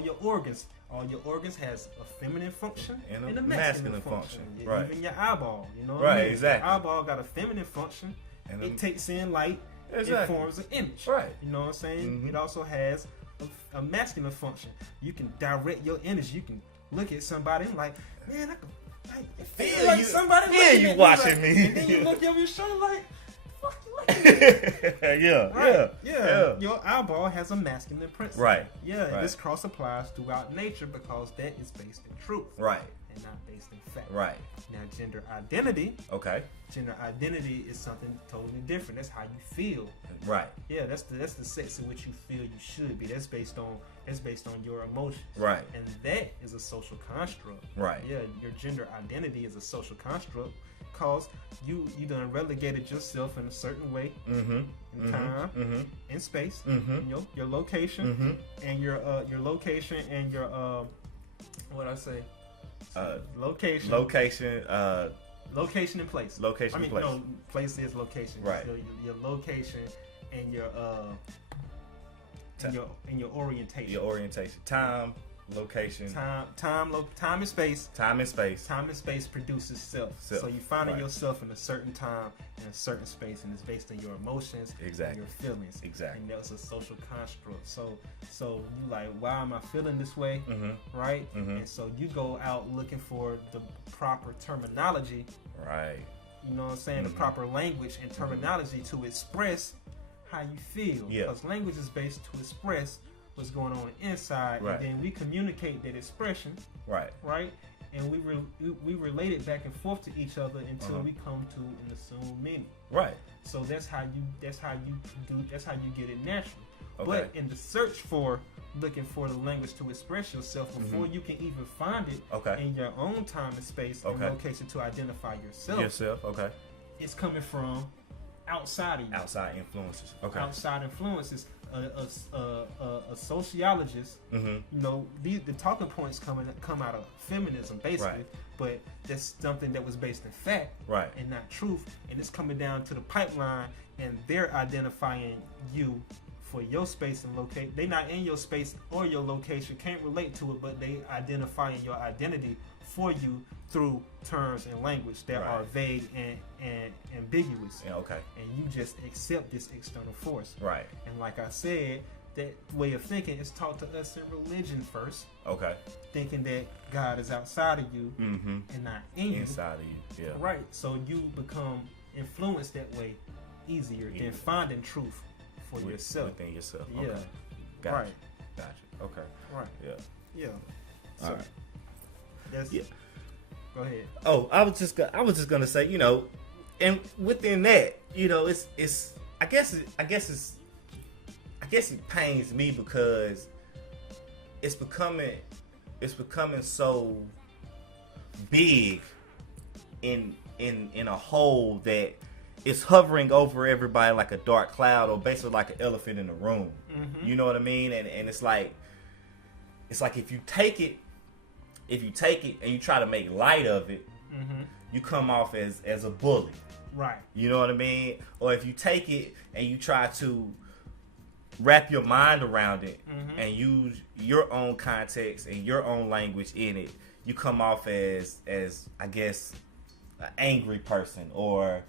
your organs. All your organs has a feminine function and a masculine function. Right. Even your eyeball. You know what right. I mean? Exactly. Your eyeball got a feminine function. And it takes in light. Exactly. It forms an image. Right. You know what I'm saying? It also has a masculine function. You can direct your energy. You can look at somebody and like, man, I feel like somebody you watching me. And then you look over your shoulder like, fuck you looking at me. Yeah. Your eyeball has a masculine principle. Right. Yeah, right. This cross applies throughout nature because that is based in truth. Right. And not based in fact. Right. Now, gender identity. Okay. Gender identity is something totally different. That's how you feel. Right. Yeah, that's the sex in which you feel you should be. That's based on your emotions. Right. And that is a social construct. Right. Yeah, your gender identity is a social construct because you done relegated yourself in a certain way in time, in space, your location, and your location and your what I say, location. Location and place. Location and place. No, place is location. Right. Your location and your your orientation. Your orientation. Time, location. Time and space. Time and space. Time and space produces self. So you finding yourself in a certain time in a certain space, and it's based on your emotions and your feelings. Exactly. And that's a social construct. So you like, why am I feeling this way? Right? And so you go out looking for the proper terminology. Right. You know what I'm saying? The proper language and terminology to express how you feel. Yeah. Because language is based to express what's going on inside, right. and then we communicate that expression. Right. Right. And we relate it back and forth to each other until we come to an assumed meaning. Right. So that's how you get it naturally. Okay. But in the search for looking for the language to express yourself before you can even find it in your own time and space and location to identify yourself. It's coming from outside of you. Outside influences. Outside influences. A sociologist, you know, the talking points come out of feminism basically, but that's something that was based in fact and not truth, and it's coming down to the pipeline, and they're identifying you for your space and location. They're not in your space or your location, can't relate to it, but they identifying your identity for you through terms and language that are vague and ambiguous. Yeah, and you just accept this external force. Right. And like I said, that way of thinking is taught to us in religion first. Thinking that God is outside of you and not in you. Inside of you. Yeah. Right. So you become influenced that way easier than finding truth for yourself. Within yourself. Yeah. Gotcha. Right. Gotcha. Okay. Right. Yeah. So all right. That's Go ahead. Oh, I was just gonna say, you know, and within that, you know, it's I guess it pains me because it's becoming so big in a hole that it's hovering over everybody like a dark cloud, or basically like an elephant in the room. You know what I mean? And it's like it's like if you take it and you try to make light of it, you come off as a bully. Right. You know what I mean? Or if you take it and you try to wrap your mind around it and use your own context and your own language in it, you come off as I guess an angry person or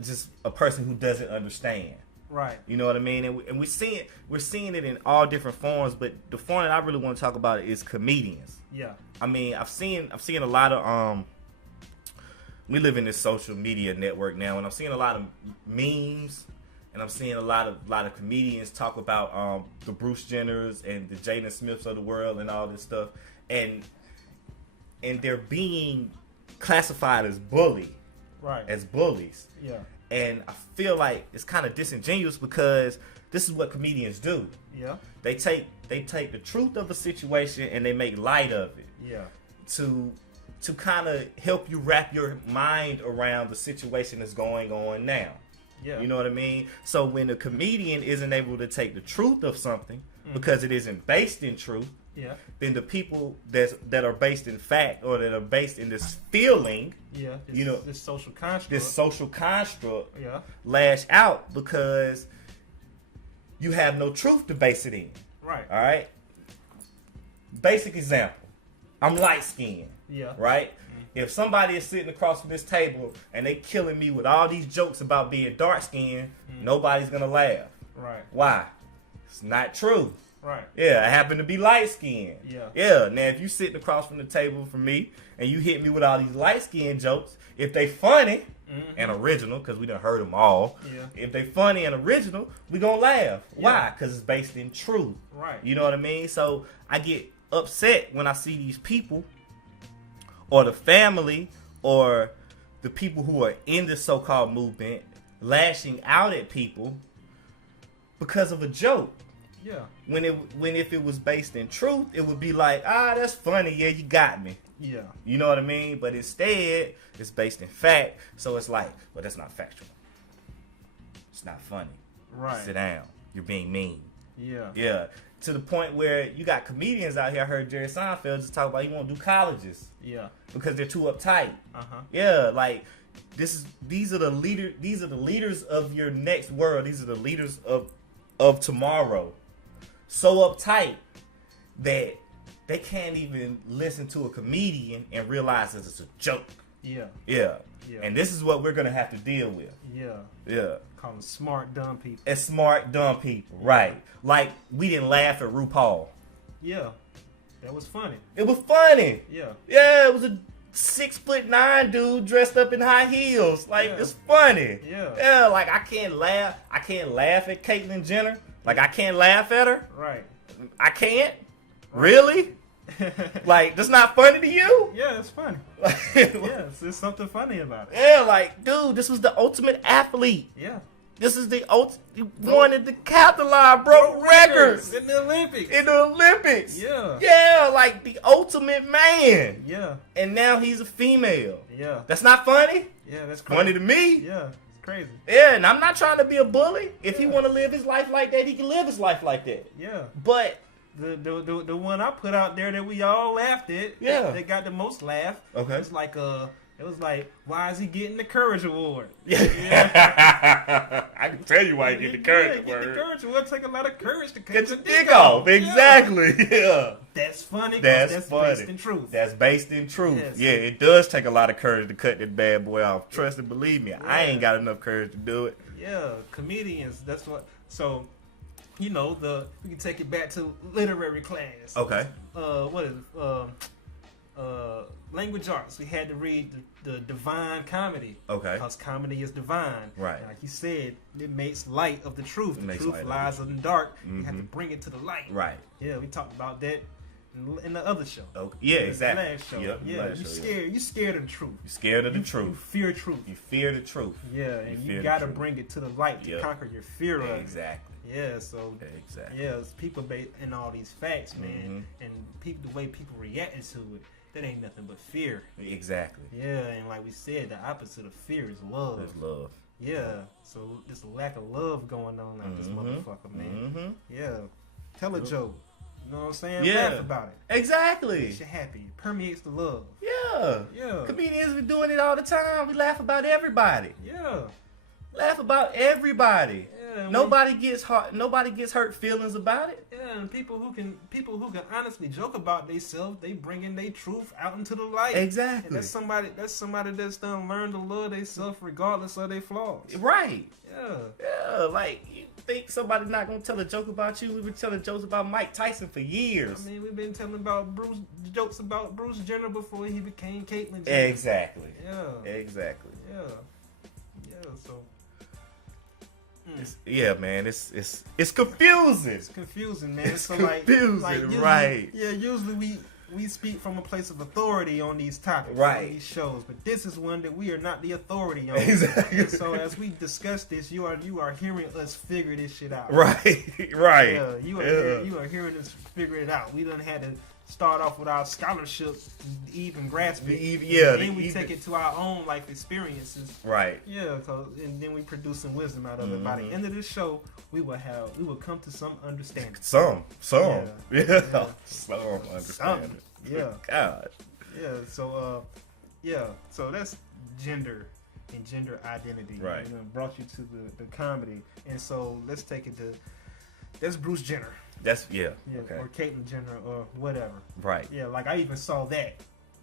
just a person who doesn't understand. Right. You know what I mean? And we're seeing it in all different forms, but the form that I really want to talk about is comedians. Yeah. I mean, I've seen a lot of we live in this social media network now, and I'm seeing a lot of memes, and I'm seeing a lot of comedians talk about the Bruce Jenners and the Jaden Smiths of the world and all this stuff, and they're being classified as bullies. Yeah. And I feel like it's kind of disingenuous because this is what comedians do. Yeah. They take the truth of a situation and they make light of it. Yeah. To kind of help you wrap your mind around the situation that's going on now. Yeah. You know what I mean? So when a comedian isn't able to take the truth of something because it isn't based in truth, yeah, then the people that are based in fact or that are based in this feeling, yeah, this social construct, yeah, lash out because you have no truth to base it in. Right. All right. Basic example. I'm light skinned. Yeah. Right? If somebody is sitting across from this table and they killing me with all these jokes about being dark skinned, nobody's gonna laugh. Right. Why? It's not true. Right. Yeah, I happen to be light skinned. Yeah. Yeah. Now if you sitting across from the table from me and you hit me with all these light skinned jokes, if they funny and original, because we done heard them all. Yeah. If they funny and original, we gonna laugh. Yeah. Why? Because it's based in truth. Right. You know what I mean? So I get upset when I see these people or the family or the people who are in this so-called movement lashing out at people because of a joke. Yeah. When if it was based in truth, it would be like, that's funny, yeah, you got me. Yeah. You know what I mean? But instead, it's based in fact, so it's like, well, that's not factual. It's not funny. Right. Sit down. You're being mean. Yeah. Yeah. To the point where you got comedians out here. I heard Jerry Seinfeld just talk about he won't do colleges. Yeah. Because they're too uptight. Uh-huh. Yeah, like these are the leaders of your next world. These are the leaders of tomorrow. So uptight that they can't even listen to a comedian and realize that it's a joke. Yeah. Yeah. Yeah. And this is what we're gonna have to deal with. Yeah. Yeah. Call them smart, dumb people. As smart, dumb people. Right. Like, we didn't laugh at RuPaul. Yeah. That was funny. It was funny. Yeah. Yeah, it was a 6'9" dude dressed up in high heels. Like, it's funny. Yeah. Yeah, like I can't laugh at Caitlyn Jenner. Like, I can't laugh at her. Right. I can't? Right. Really? Like, that's not funny to you? Yeah, it's funny. Yeah, there's something funny about it. Yeah, like, dude, this was the ultimate athlete. Yeah. This is the ultimate. He wanted to capitalize, broke records. In the Olympics. Yeah. Yeah, like the ultimate man. Yeah. And now he's a female. Yeah. That's not funny? Yeah, that's crazy. Funny to me. Yeah, it's crazy. Yeah, and I'm not trying to be a bully. If he want to live his life like that, he can live his life like that. Yeah. But the one I put out there that we all laughed at, that got the most laugh. Okay. It was like, why is he getting the Courage Award? Yeah. I can tell you why he get the Courage Award. Get the Courage Award. Take a lot of courage to cut get your dick off. Exactly. Yeah. That's funny. That's funny. Based in truth. That's based in truth. Yes. Yeah, it does take a lot of courage to cut that bad boy off. Trust and believe me, Yeah. I ain't got enough courage to do it. Yeah, comedians. That's what. So, we can take it back to literary class. Okay. What is language arts? We had to read the divine comedy. Okay. Because comedy is divine. Right. And like he said, it makes light of the truth. The truth light lies in the dark. You have to bring it to the light. Right. Yeah, we talked about that in the other show. Okay. Yeah, exactly. The last show. Yep, yeah, last you show, scared. You scared of the truth. You're scared of the You truth. fear truth. You fear the truth. Yeah, and you got to bring it to the light to conquer your fear of it. Exactly. Yeah, so it's people based in all these facts, man, and the way people reacting to it, that ain't nothing but fear. Exactly. Yeah, and like we said, the opposite of fear is love. There's love. Yeah, so there's a lack of love going on out this motherfucker, man. Yeah, tell a joke. You know what I'm saying? Yeah. Laugh about it. Exactly. Makes you happy. It permeates the love. Yeah. Yeah. Comedians be doing it all the time. We laugh about everybody. Yeah. Laugh about everybody. Yeah. Nobody gets hurt feelings about it. Yeah, and people who can honestly joke about themselves, they bringing their truth out into the light. Exactly. And that's somebody that's done learned to love themselves regardless of their flaws. Right. Yeah. Yeah, like you think somebody not gonna tell a joke about you? We've been telling jokes about Mike Tyson for years. I mean, we've been telling jokes about Bruce Jenner before he became Caitlyn Jenner. Exactly. Yeah. Exactly. Yeah. Yeah. So. Yeah, man, it's confusing. It's confusing, man. It's so confusing, usually, right? Yeah, usually we speak from a place of authority on these topics, right? On these shows, but this is one that we are not the authority on. Exactly. So as we discuss this, you are hearing us figure this shit out. Right. Right. Yeah, you are hearing us figure it out. We done had to start off with our scholarship, even grasp it. Yeah. Then we take it to our own life experiences. Right. Yeah, and then we produce some wisdom out of it. By the end of this show, we will come to some understanding. Some. Yeah. Some understanding. Yeah. God. Yeah. So that's gender and gender identity. Right. You know, brought you to the comedy, and so let's take it to that's Bruce Jenner. That's Yeah, okay. or Caitlyn Jenner, or whatever. Right. Yeah, like I even saw that.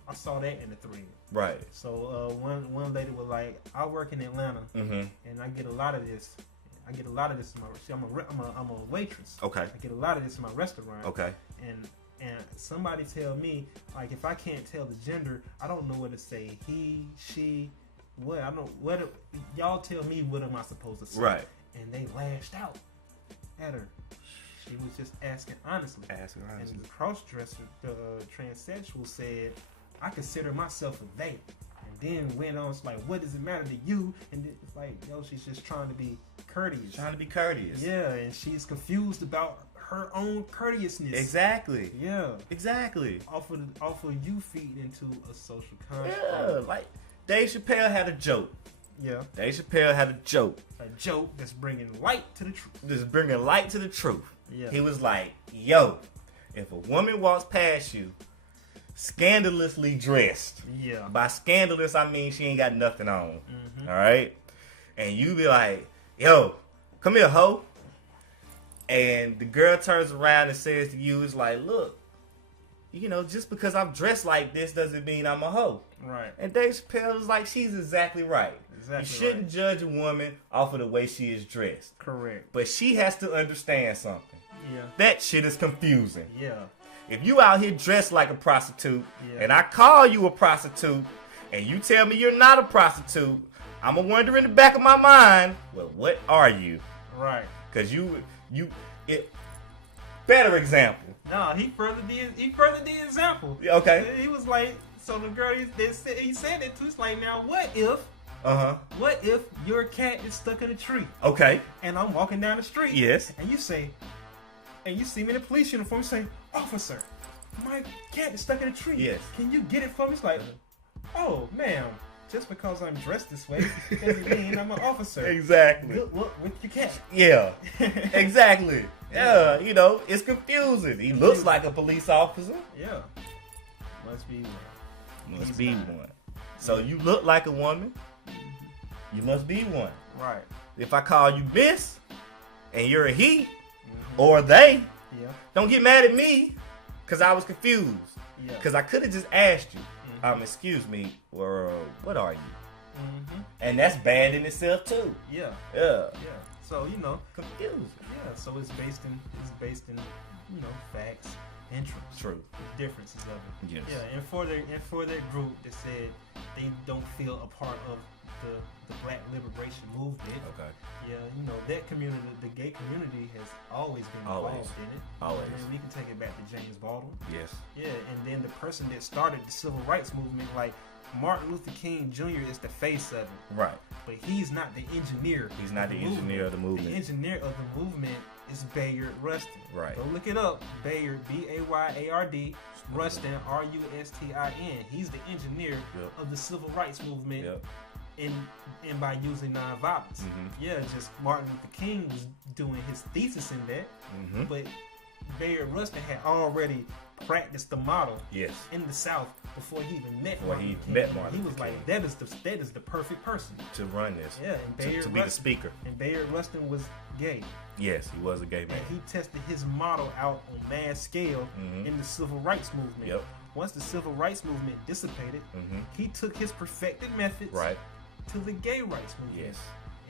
I saw that in the thread. Right. So one lady was like, "I work in Atlanta, and I get a lot of this. I get a lot of this in my. I'm a waitress. Okay. I get a lot of this in my restaurant. Okay. And somebody tell me, like, if I can't tell the gender, I don't know what to say. He, she, what? I don't. What? Y'all tell me what am I supposed to say? Right. And they lashed out at her. She was just asking honestly. And the cross-dresser, the transsexual said, I consider myself a they. And then went on, it's like, what does it matter to you? And it's like, yo, she's just trying to be courteous. Yeah, and she's confused about her own courteousness. Exactly. Yeah. Exactly. Off of you feeding into a social construct. Yeah, like Dave Chappelle had a joke. Yeah. Dave Chappelle had a joke. A joke that's bringing light to the truth. Just bringing light to the truth. Yeah. He was like, yo, if a woman walks past you scandalously dressed. Yeah. By scandalous, I mean she ain't got nothing on. Mm-hmm. All right? And you be like, yo, come here, ho. And the girl turns around and says to you, it's like, look, you know, just because I'm dressed like this doesn't mean I'm a hoe. Right. And Dave Chappelle is like, she's exactly right. Exactly. You shouldn't judge a woman off of the way she is dressed. Correct. But she has to understand something. Yeah. That shit is confusing. Yeah. If you out here dressed like a prostitute, and I call you a prostitute, and you tell me you're not a prostitute, I'm gonna wonder in the back of my mind, well, what are you? Right. Because better example. No, he furthered the example. Okay. He was like, so the girl, he said it too. It's like, now what if? What if your cat is stuck in a tree? Okay. And I'm walking down the street. Yes. And you see me in a police uniform. You say, officer, my cat is stuck in a tree. Yes. Can you get it for me? It's like, oh, ma'am, just because I'm dressed this way doesn't mean I'm an officer. Exactly. Good luck with your cat. Yeah. Exactly. Yeah. You know, it's confusing. He looks like a police officer. Yeah. Must be one. Must be one. So you look like a woman. You must be one. Right. If I call you miss and you're a he or they, don't get mad at me because I was confused. Yeah. Because I could have just asked you, excuse me, or what are you? And that's bad in itself too. Yeah. Yeah. Yeah. So, you know, confused. Yeah. So it's based in you know, facts and truth. True. Differences of it. Yes. Yeah. And for their group that said they don't feel a part of the Black liberation movement. Okay. Yeah, you know, that community, the gay community, has always been involved in it. Always. And we can take it back to James Baldwin. Yes. Yeah, and then the person that started the civil rights movement, like Martin Luther King Jr. is the face of it. Right. But he's not the engineer. He's not the engineer of the movement. The engineer of the movement is Bayard Rustin. Right. Go look it up. Bayard, Bayard, Rustin, Rustin. He's the engineer of the civil rights movement. Yep. And by using nonviolence. Yeah, just Martin Luther King was doing his thesis in that, but Bayard Rustin had already practiced the model Yes. in the South before he even met Before Martin he Luther King. met Martin He was Luther like, King. that is the perfect person. To run this. Yeah, and Bayard To be the speaker. And Bayard Rustin was gay. Yes, he was a gay man. And he tested his model out on mass scale in the civil rights movement. Yep. Once the civil rights movement dissipated, he took his perfected methods Right. to the gay rights movement. Yes.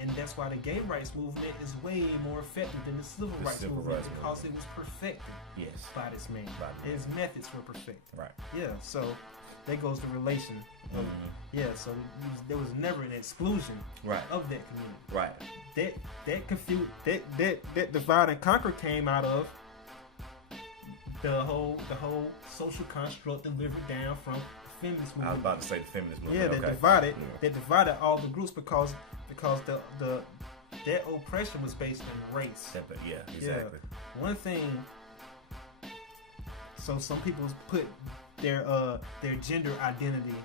And that's why the gay rights movement is way more effective than the civil rights movement because it was perfected Yes. by this man. By the man. His methods were perfected. Right. Yeah, so that goes the relation. Of, yeah, so there was never an exclusion Right. of that community. Right. That divide and conquer came out of the whole social construct delivered down from the feminist movement. I was about to say the feminist movement. Yeah, that divided all the groups because that oppression was based on race. Yeah, exactly. Yeah. One thing. So some people put their gender identity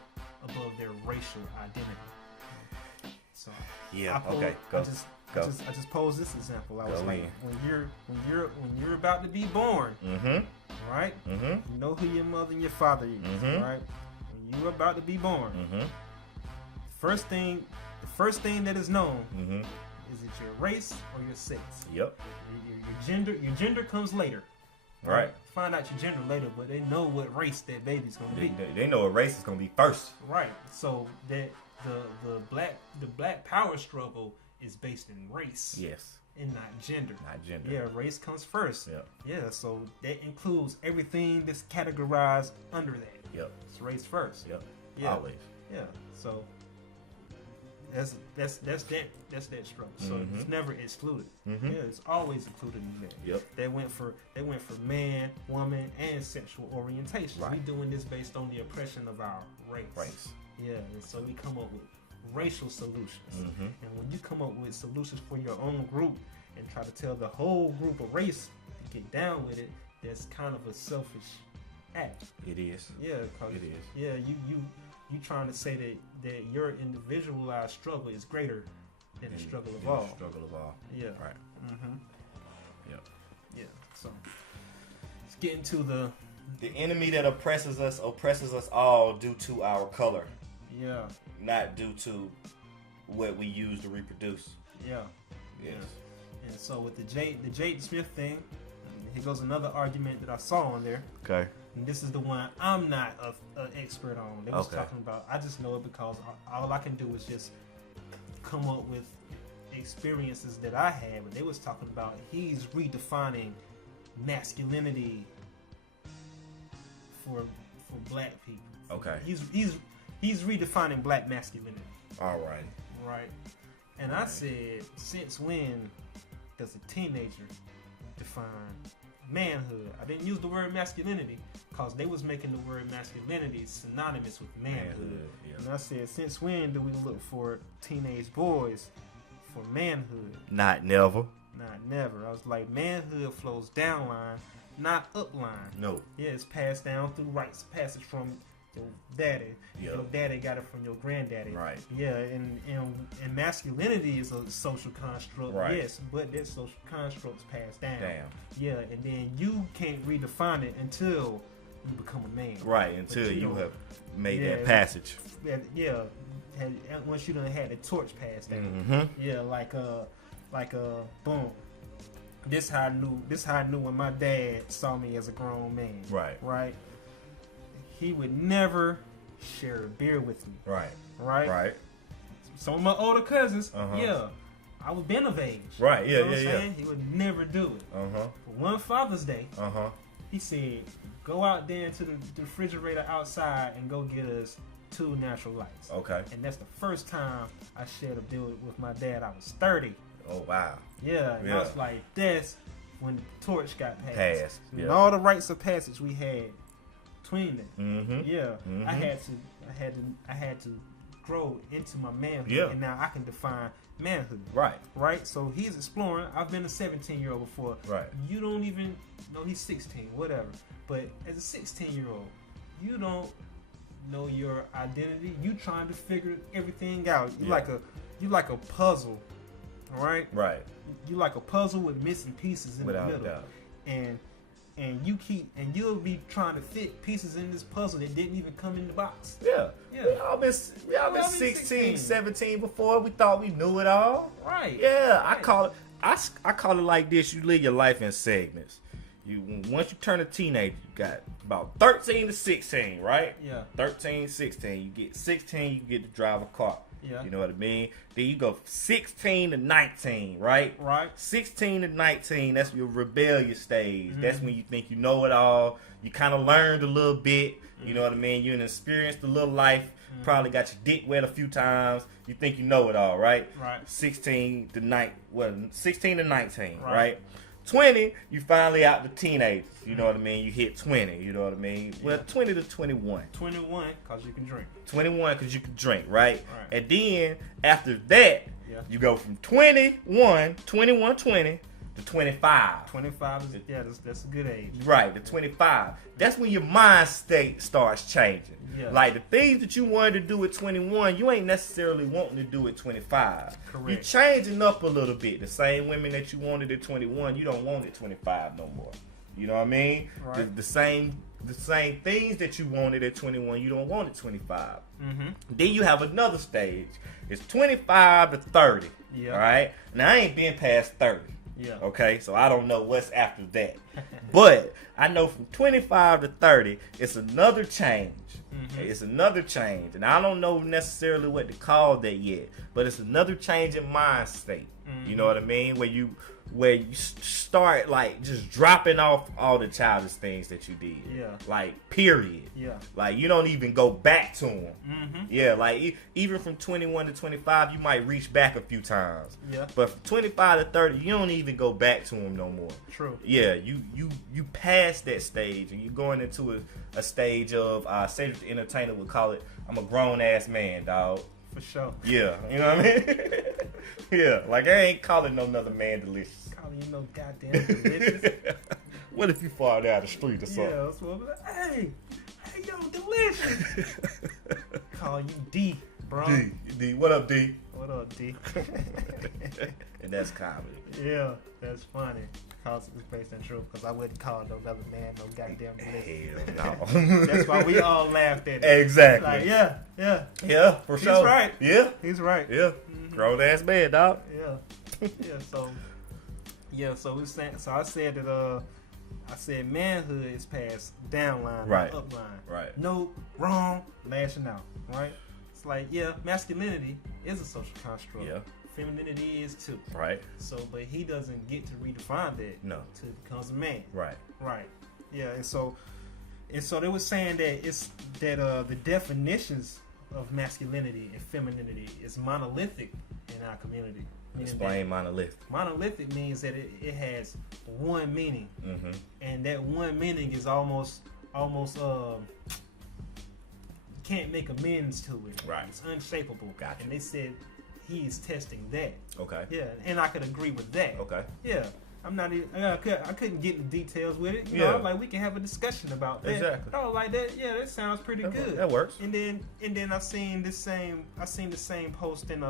above their racial identity. So yeah, I just posed this example. I was like, when you're about to be born, right? You know who your mother and your father is, right? When you're about to be born, the first thing that is known is it your race or your sex. Yep. Your gender comes later. Right. Find out your gender later, but they know what race that baby's gonna be. They know what race is gonna be first. Right. So that the black power struggle is based in race. Yes. And not gender. Not gender. Yeah, race comes first. Yep. Yeah, so that includes everything that's categorized under that. Yep. It's race first. Yep. Yeah. Always. Yeah. So that's that struggle. So it's never excluded. Yeah, it's always included in that. Yep. They went for man, woman, and sexual orientation. Right. We doing this based on the oppression of our race. Yeah, and so we come up with racial solutions. And when you come up with solutions for your own group and try to tell the whole group of race to get down with it, that's kind of a selfish act. It is. Yeah, it is. Yeah, you trying to say that your individualized struggle is greater than the struggle of all. Struggle of all. Yeah. Right. Yep. Yeah. So let's get into the enemy that oppresses us all due to our color. Yeah. Not due to what we use to reproduce. Yeah. Yes. Yeah. And so with the Jaden Smith thing, here goes another argument that I saw on there. Okay. And this is the one I'm not an expert on. They was talking about. I just know it because all I can do is just come up with experiences that I had. But they was talking about he's redefining masculinity for black people. Okay. He's redefining black masculinity. All right. Right. And I said, since when does a teenager define manhood? I didn't use the word masculinity because they was making the word masculinity synonymous with manhood. Yeah. And I said, since when do we look for teenage boys for manhood? Not never. Not never. I was like, manhood flows down line, not up line. No. Yeah, it's passed down through rites of passage from your daddy. Yep. Your daddy got it from your granddaddy. Right. Yeah, and masculinity is a social construct. Right. Yes, but that social construct's passed down. Damn. Yeah, and then you can't redefine it until you become a man. Right, until you have made that passage. Yeah. Once you done had the torch passed down. Yeah, like boom. This how I knew when my dad saw me as a grown man. Right. Right. He would never share a beer with me. Right. Right. Right. Some of my older cousins, yeah, I was been of age. Right. Yeah. You know what I'm saying? He would never do it. But one Father's Day, he said, "Go out there into the refrigerator outside and go get us 2 natural lights." Okay. And that's the first time I shared a beer with my dad. I was 30. Oh wow. Yeah, and I was like, that's when the torch got passed. Yeah. And all the rites of passage we had between them. Yeah. Mm-hmm. I had to grow into my manhood. Yeah. And now I can define manhood. Right. Right? So he's exploring. I've been a 17-year-old before. Right. You don't even know he's 16, whatever. But as a 16-year-old, you don't know your identity. You trying to figure everything out. You like a puzzle. Right? Right. You like a puzzle with missing pieces in Without the middle. doubt. And and you'll be trying to fit pieces in this puzzle that didn't even come in the box. Yeah. Yeah. We all been 16, 17 before. We thought we knew it all. Right. Yeah. Right. I call it like this. You live your life in segments. Once you turn a teenager, you got about 13 to 16, right? Yeah. 13, 16. You get 16, you get to drive a car. Yeah. You know what I mean? Then you go 16 to 19, right? Right. 16 to 19, that's your rebellious stage. Mm-hmm. That's when you think you know it all. You kind of learned a little bit. You know what I mean? You experienced a little life. Mm-hmm. Probably got your dick wet a few times. You think you know it all, right? Right. 16 to 19, right? 20, you finally out the teenagers. You know what I mean? You hit 20. You know what I mean? Well, 20 to 21. 21, because you can drink. 21, because you can drink, right? Right. And then, after that, you go from 20 to 25. 25 is, that's a good age. Right, to 25. That's when your mind state starts changing. Yeah. Like, the things that you wanted to do at 21, you ain't necessarily wanting to do at 25. Correct. You changing up a little bit. The same women that you wanted at 21, you don't want at 25 no more. You know what I mean? Right. The same things that you wanted at 21, you don't want at 25. Mm-hmm. Then you have another stage. It's 25 to 30. Yeah. All right? Now, I ain't been past 30. Yeah. Okay? So, I don't know what's after that. But I know from 25 to 30, it's another change. Mm-hmm. It's another change. And I don't know necessarily what to call that yet. But it's another change in mind state. Mm-hmm. You know what I mean? Where you start like just dropping off all the childish things that you did. Yeah. Like, period. Yeah. Like, you don't even go back to them. Mm-hmm. Yeah, like even from 21 to 25, you might reach back a few times. Yeah. But from 25 to 30, you don't even go back to them no more. True. Yeah, you pass that stage and you're going into a stage of, Cedric the Entertainer would call it, I'm a grown ass man, dog. For sure. Yeah, you know what I mean? Yeah, like I ain't calling no another man delicious. Calling you no goddamn delicious. What if you fall down the street or something? Yeah, that's what I'm like, hey, yo, delicious. Call you D, bro. D, what up, D? What up, D? And that's comedy. Yeah, that's funny. Cause it's based in truth. Because I wouldn't call no other man no goddamn delicious. Hell no. That's why we all laughed at it. Exactly. Like, yeah, for sure. He's right. Yeah. He's right. Yeah. Mm-hmm. Grown ass man, dog. So we saying. So I said that. I said manhood is past downline, Right. not upline. Right. No, wrong, lashing out. Right. It's like masculinity is a social construct. Yeah. Femininity is too. Right. So, but he doesn't get to redefine that. No. Till he becomes a man. Right. Right. Yeah. And so they were saying that the definitions of masculinity and femininity is monolithic in our community. Explain monolithic. Monolithic means that it has one meaning, Mm-hmm. and that one meaning is almost can't make amends to it. Right. It's unshapable. Gotcha. And they said he's testing that. Okay. Yeah, and I could agree with that. Okay. Yeah. I'm not even, I couldn't get into details with it. You Yeah. know, like we can have a discussion about that. Exactly. Oh, like that. Yeah, that sounds pretty good. That works. And then I seen the same post in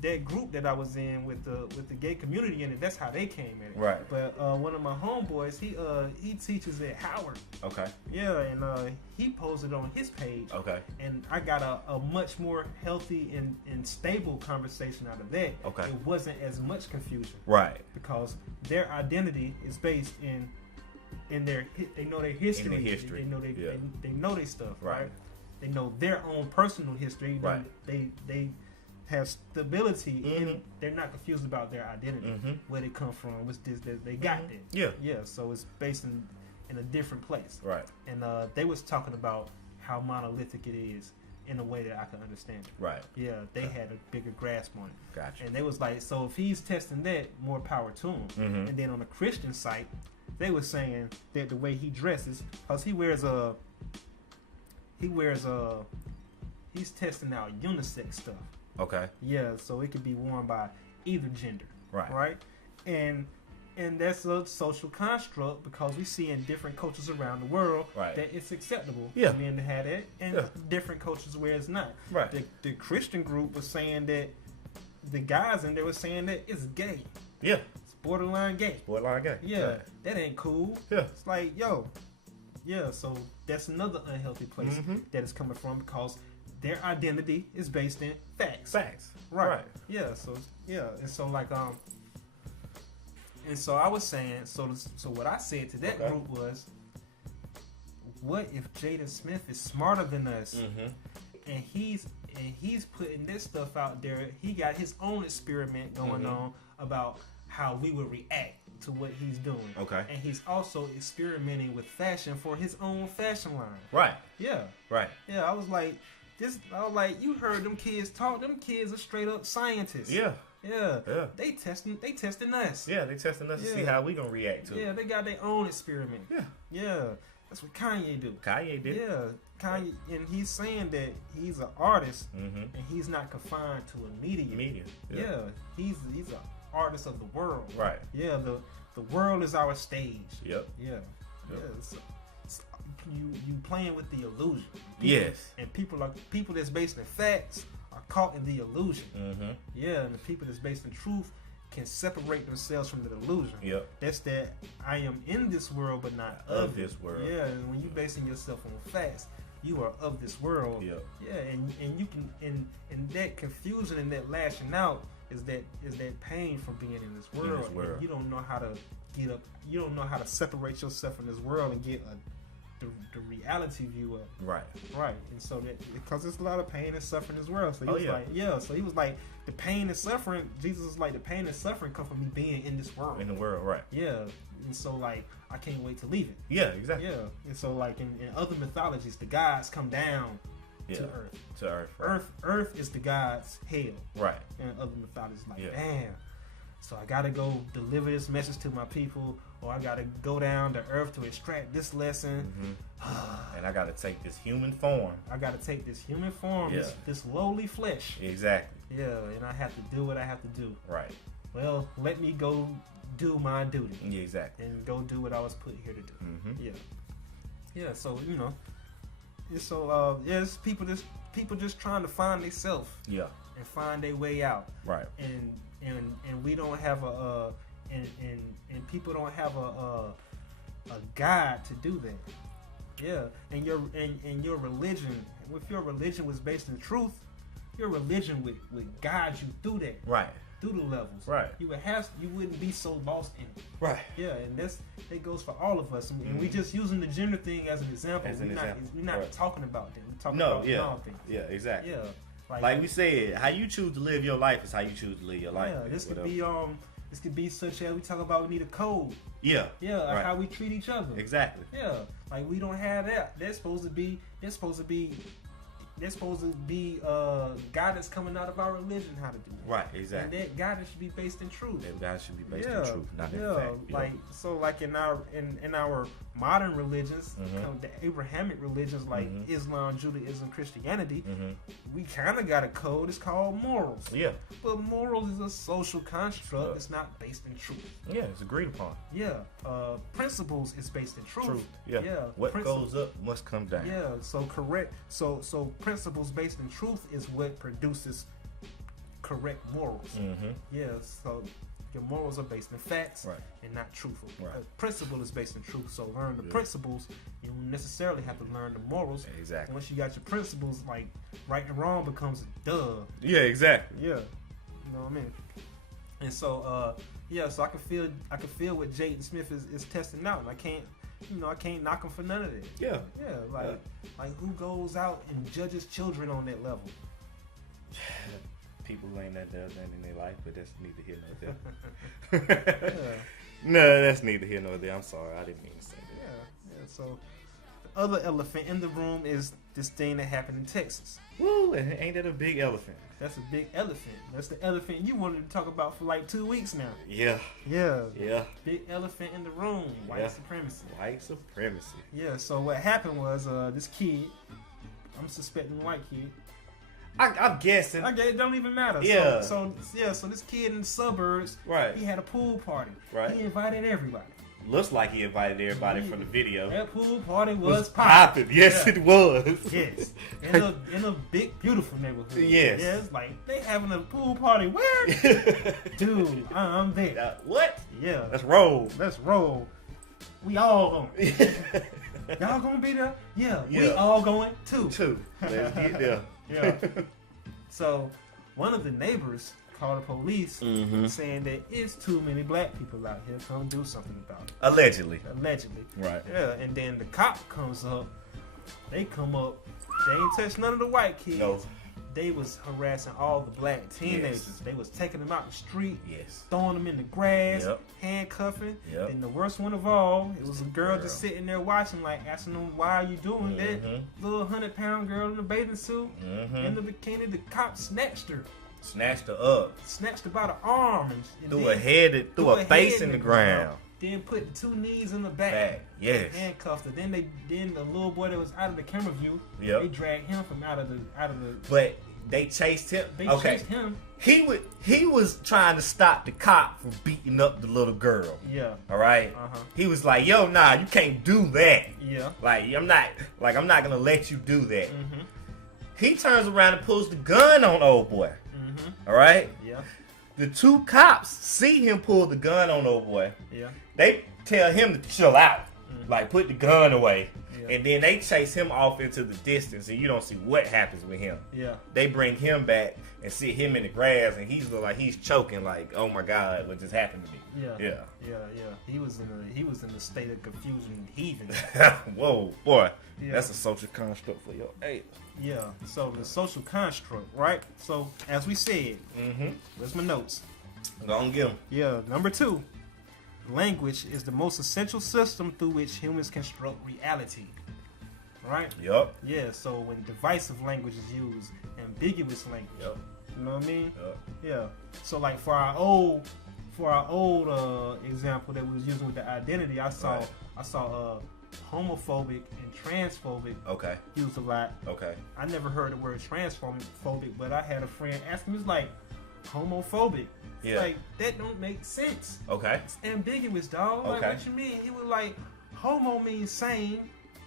that group that I was in with the gay community in it. That's how they came in it. Right. But one of my homeboys, he teaches at Howard. Okay. Yeah, and he posted on his page. Okay. And I got a much more healthy and stable conversation out of that. Okay. It wasn't as much confusion. Right. Because their identity is based in their they know their history. In the history. They know they know their stuff. Right. They know their own personal history. Right. They have stability Mm-hmm. and they're not confused about their identity. Mm-hmm. Where they come from, what's this that they got Mm-hmm. there. Yeah. Yeah, so it's based in a different place. Right. And they was talking about how monolithic it is in a way that I can understand it. Right. Yeah, they had a bigger grasp on it. Gotcha. And they was like, so if he's testing that, more power to him. Mm-hmm. And then on the Christian site, they were saying that the way he dresses, because he's testing out unisex stuff. Okay. Yeah, so it could be worn by either gender. Right. Right? And that's a social construct because we see in different cultures around the world Right. that it's acceptable Yeah. for men to have that, and Yeah. different cultures where it's not. Right. The Christian group was saying that the guys in there were saying that it's gay. Yeah. borderline gay. Borderline gay. Yeah, Right. that ain't cool. Yeah. It's like, yo, yeah. So that's another unhealthy place that is coming from because their identity is based in facts. Facts. Right. Yeah. So and so like and so I was saying, so what I said to that group was, what if Jaden Smith is smarter than us, and he's putting this stuff out there? He got his own experiment going on about how we would react to what he's doing. Okay. And he's also experimenting with fashion for his own fashion line. Right. Yeah. Right. Yeah. I was like, you heard them kids talk. Them kids are straight up scientists. Yeah. Yeah. Yeah. They testing us. Yeah, they testing us to see how we gonna react to it. Yeah, they got their own experiment. Yeah. Yeah. That's what Kanye do. Kanye did. Yeah. Kanye, and he's saying that he's an artist and he's not confined to a media. Yeah. He's an artist of the world. Right. Yeah, the world is our stage. Yep. Yeah. Yeah. So you playing with the illusion. Yes. And people that's based in facts are caught in the illusion. Yeah, and the people that's based in truth can separate themselves from the illusion. Yep. That's that I am in this world but not of this world. Yeah, and when you basing yourself on facts, you are of this world. Yep. Yeah, and you can and that confusion and that lashing out is that pain from being in this world. And you don't know how to get up. You don't know how to separate yourself from this world and get the reality view of it. Right. And so that because there's a lot of pain and suffering in this world. So he was like the pain and suffering. Jesus was like the pain and suffering come from me being in this world. In the world, right? Yeah. And so like I can't wait to leave it. Yeah, exactly. Yeah. And so like in other mythologies, the gods come down to Earth. To Earth. Right. Earth is the gods' hell. Right. And other mythologies like damn. So I gotta go deliver this message to my people, or I gotta go down to Earth to extract this lesson. And I gotta take this human form. This lowly flesh. Exactly. Yeah, and I have to do what I have to do. Right. Well, let me go do my duty. Yeah, exactly. And go do what I was put here to do. Yeah. Yeah. So it's people just trying to find themselves. Yeah. And find their way out. Right. And we don't have and people don't have a guide to do that. Yeah. And your religion, if your religion was based in truth, your religion would guide you through that. Right. Through the levels. Right. You wouldn't be so lost in it. Right. Yeah, and that goes for all of us. And we just using the gender thing as an example. We're not talking about that. We're talking about all things. Yeah, exactly. Yeah. Like we said, how you choose to live your life is how you choose to live your life. Yeah, this could be such as we talk about we need a code. Yeah. Yeah, like how we treat each other. Exactly. Yeah. Like we don't have that. That's supposed to be guidance coming out of our religion how to do it. Right, exactly. And that guidance should be based in truth. That guidance should be based in truth, not in fact. Like so like in our modern religions, the Abrahamic religions like Islam, Judaism, Christianity, we kinda got a code, it's called morals. Yeah. But morals is a social construct, it's not based in truth. Yeah, it's agreed upon. Yeah. Principles is based in truth. Yeah. What goes up must come down. Yeah, so correct. So principles based in truth is what produces correct morals. Yeah, so your morals are based in facts and not truthful. Right. Principle is based in truth, so learn the principles. You don't necessarily have to learn the morals. Exactly. Once you got your principles, like right and wrong becomes duh. Yeah, exactly. Yeah, you know what I mean. And so so I can feel what Jaden Smith is testing out, and I can't knock him for none of it. Yeah. Yeah, like who goes out and judges children on that level? People who ain't that does that in their life, but that's neither here nor there. No, that's neither here nor there. I'm sorry, I didn't mean to say that. Yeah. So the other elephant in the room is this thing that happened in Texas. Woo! Ain't that a big elephant? That's a big elephant. That's the elephant you wanted to talk about for like 2 weeks now. Yeah. Big elephant in the room. White supremacy. White supremacy. Yeah. So what happened was this kid, I'm suspecting white kid. I'm guessing. Okay, it don't even matter. Yeah. So this kid in the suburbs, he had a pool party. Right. He invited everybody. looks like he invited everybody from the video. That pool party was popping. Yes, it was. Yes, in a big, beautiful neighborhood. Yes. Yeah, it's like they having a pool party. Where? Dude, I'm there. What? Yeah. Let's roll. Let's roll. We all going. Y'all gonna be there? Yeah. We all going too. Let's get there. Yeah. So, one of the neighbors called the police saying that it's too many black people out here. Come do something about it. Allegedly. Right. Yeah. And then the cop comes up. They come up. They ain't touched none of the white kids. No. They was harassing all the black teenagers. Yes. They was taking them out the street, throwing them in the grass, handcuffing. And the worst one of all, it was a girl just sitting there watching, like asking them, "Why are you doing that?" Little 100-pound girl in a bathing suit in the bikini. The cop snatched her. Snatched her up. Snatched her by the arm and threw her face in the ground. Then put the 2 knees in the back. Yes. Handcuffed her. Then the little boy that was out of the camera view. They dragged him from out of the. But they chased him. They chased him. He was trying to stop the cop from beating up the little girl. Yeah. All right. He was like, "Yo, nah, you can't do that." Yeah. Like I'm not gonna let you do that. He turns around and pulls the gun on old boy. All right. Yeah. The 2 cops see him pull the gun on old boy. Yeah. They tell him to chill out, like put the gun away, and then they chase him off into the distance, and you don't see what happens with him. Yeah. They bring him back and sit him in the grass, and he's like he's choking, like, "Oh my God, what just happened to me?" Yeah. He was in a state of confusion, heaving. Whoa, boy, that's a social construct for your age. Yeah. So the social construct, right? So as we said, where's my notes? Go on, get them. Yeah. Number 2. Language is the most essential system through which humans construct reality. Right? Yup. Yeah, so when divisive language is used, ambiguous language. Yep. You know what I mean? Yep. Yeah. So like for our old example that we was using with the identity, I saw homophobic and transphobic used a lot. Okay. I never heard the word transphobic, but I had a friend ask me, it's like homophobic. It's like, that don't make sense. Okay. It's ambiguous, dog. Like, what you mean? He was like, homo means same,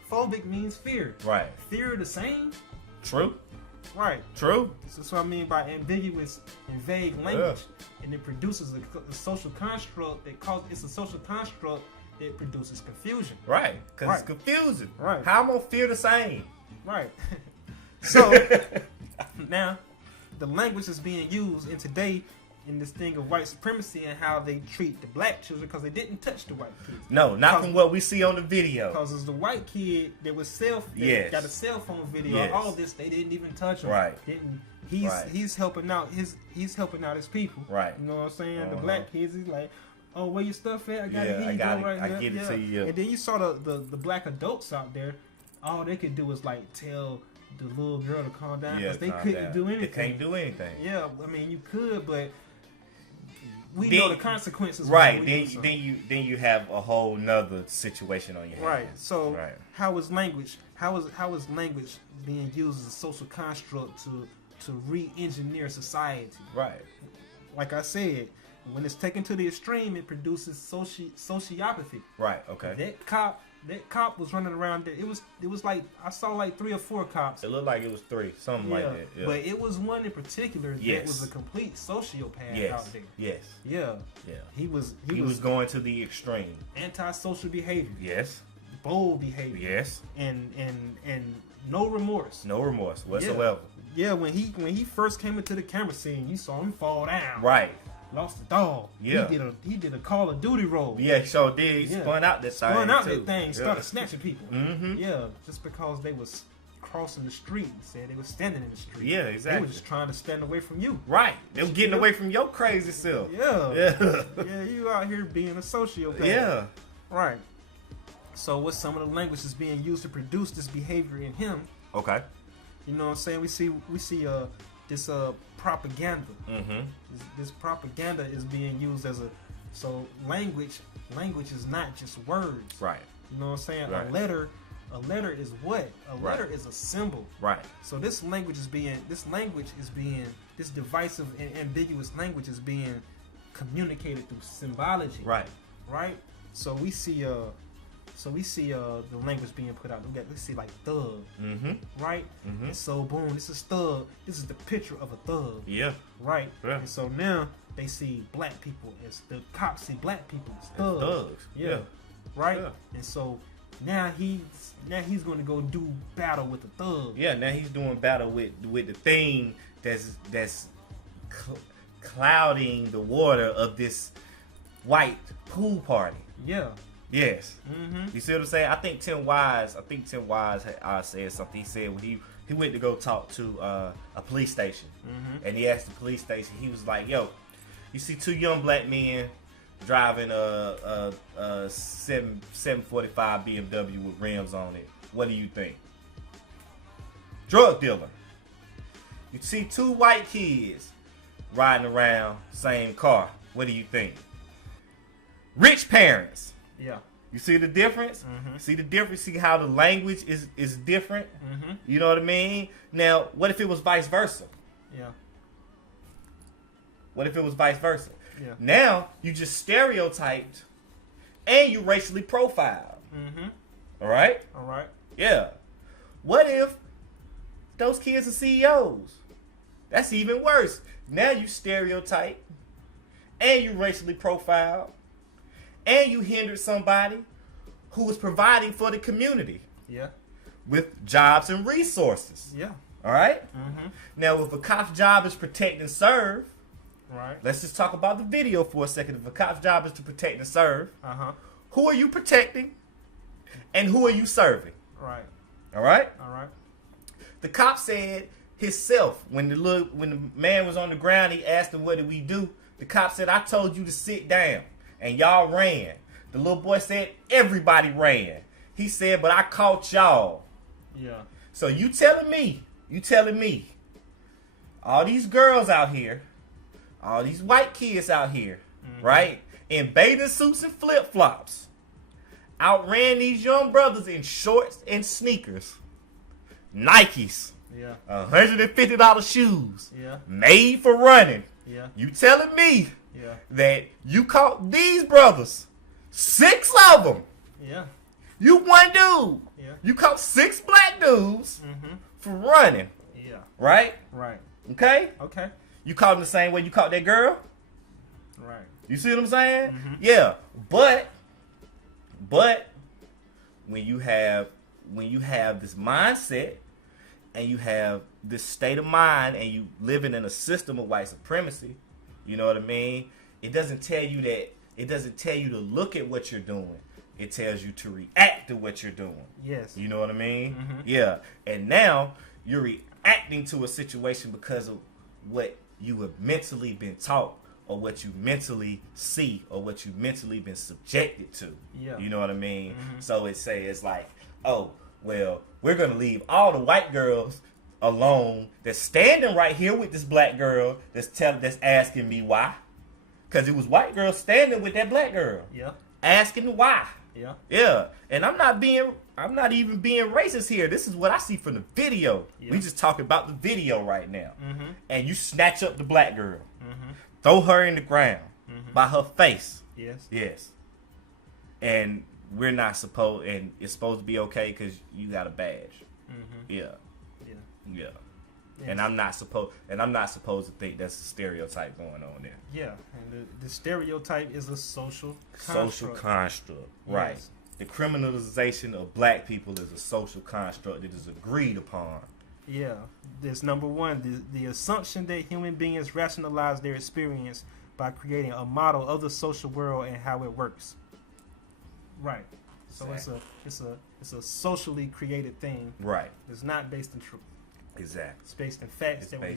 phobic means fear. Right. Fear the same? True. Right. True. So that's what I mean by ambiguous and vague language. And it produces a social construct it's a social construct that produces confusion. Right. Because it's confusing. Right. How am I gonna feel the same? Right. So now the language is being used in today in this thing of white supremacy and how they treat the black children because they didn't touch the white kids. No, not from what we see on the video. Because it's the white kid that was got a cell phone video. All this they didn't even touch him. Right. He's helping out he's helping out his people. Right. You know what I'm saying? The black kids, he's like, "Oh, where your stuff at? I got it here. I get it to you. And then you saw the black adults out there. All they could do was like tell the little girl to calm down because they couldn't do anything. They can't do anything. Yeah, I mean you could, but we know the consequences. Right. Then you have a whole nother situation on your hands. Right. So how is language being used as a social construct to re-engineer society? Right. Like I said, when it's taken to the extreme, it produces sociopathy. Right. Okay. That cop was running around there. It was like I saw like 3 or 4 cops. It looked like it was 3, something like that. Yeah. But it was one in particular that was a complete sociopath out there. Yes. Yeah. Yeah. He was going to the extreme. Antisocial behavior. Yes. Bold behavior. Yes. And no remorse. No remorse whatsoever. Yeah. When he first came into the camera scene, you saw him fall down. Right. Lost the dog. Yeah. He did a Call of Duty role. Yeah, he sure did. He spun out that thing. Started snatching people. Yeah, just because they was crossing the street. Said they was standing in the street. Yeah, exactly. They were just trying to stand away from you. Right. They were getting away from your crazy self. Yeah. Yeah, you out here being a sociopath. Yeah. Right. So what's some of the language that's being used to produce this behavior in him? Okay. You know what I'm saying? We see this propaganda. This propaganda is being used as language is not just words. Right. You know what I'm saying? Right. A letter is what? A letter is a symbol. Right. So this divisive and ambiguous language is being communicated through symbology. Right. Right? So we see the language being put out. We see like thug, right? And so boom, this is thug. This is the picture of a thug. Yeah. Right. Yeah. And so now they see black people as the cops see black people as thugs. Thugs. Yeah. Right. Yeah. And so now he's going to go do battle with the thug. Yeah. Now he's doing battle with the thing that's clouding the water of this white pool party. Yeah. Yes. You see what I'm saying? I think Tim Wise said something. He said when he went to go talk to a police station, and he asked the police station. He was like, "Yo, you see two young black men driving a 745 BMW with rims on it. What do you think?" Drug dealer. You see two white kids riding around same car. What do you think? Rich parents. Yeah. You see the difference? See the difference? See how the language is different? You know what I mean? Now, what if it was vice versa? Yeah. What if it was vice versa? Yeah. Now, you just stereotyped and you racially profiled. All right? All right. Yeah. What if those kids are CEOs? That's even worse. Now you stereotype and you racially profiled. And you hindered somebody who was providing for the community. Yeah. With jobs and resources. Yeah. All right? Now, if a cop's job is protect and serve, right. Let's just talk about the video for a second. If a cop's job is to protect and serve, who are you protecting and who are you serving? Right. All right? All right. The cop said himself, when the man was on the ground, he asked him, "What did we do?" The cop said, "I told you to sit down. And y'all ran." The little boy said, "Everybody ran." He said, "But I caught y'all." Yeah. So you telling me, all these girls out here, all these white kids out here, right, in bathing suits and flip-flops, outran these young brothers in shorts and sneakers, Nikes, yeah, $150 shoes, yeah, made for running. Yeah. You telling me yeah. that you caught these brothers, 6 of them. Yeah. You one dude. Yeah. You caught 6 black dudes for running. Yeah. Right? Right. Okay? Okay. You caught them the same way you caught that girl? Right. You see what I'm saying? Yeah. But when you have this mindset and you have this state of mind and you living in a system of white supremacy, you know what I mean? It doesn't tell you to look at what you're doing. It tells you to react to what you're doing. Yes. You know what I mean? Yeah. And now you're reacting to a situation because of what you have mentally been taught or what you mentally see or what you mentally been subjected to. Yeah. You know what I mean? So it's like, oh, well, we're going to leave all the white girls alone that's standing right here with this black girl that's asking me why. Because it was white girls standing with that black girl. Yeah. Asking why. Yeah. Yeah. And I'm not even being racist here. This is what I see from the video. Yeah. We just talking about the video right now. And you snatch up the black girl. Throw her in the ground by her face. Yes. Yes. And we're not supposed, and it's supposed to be okay because you got a badge. Yeah. Yeah. Yeah. Yes. And I'm not supposed to think that's a stereotype going on there. Yeah, and the stereotype is a social construct. Right. Yes. The criminalization of black people is a social construct that is agreed upon. Yeah, there's number one, the assumption that human beings rationalize their experience by creating a model of the social world and how it works. Right. So exactly. it's a socially created thing. Right. It's not based in truth. Exactly. It's based in facts that were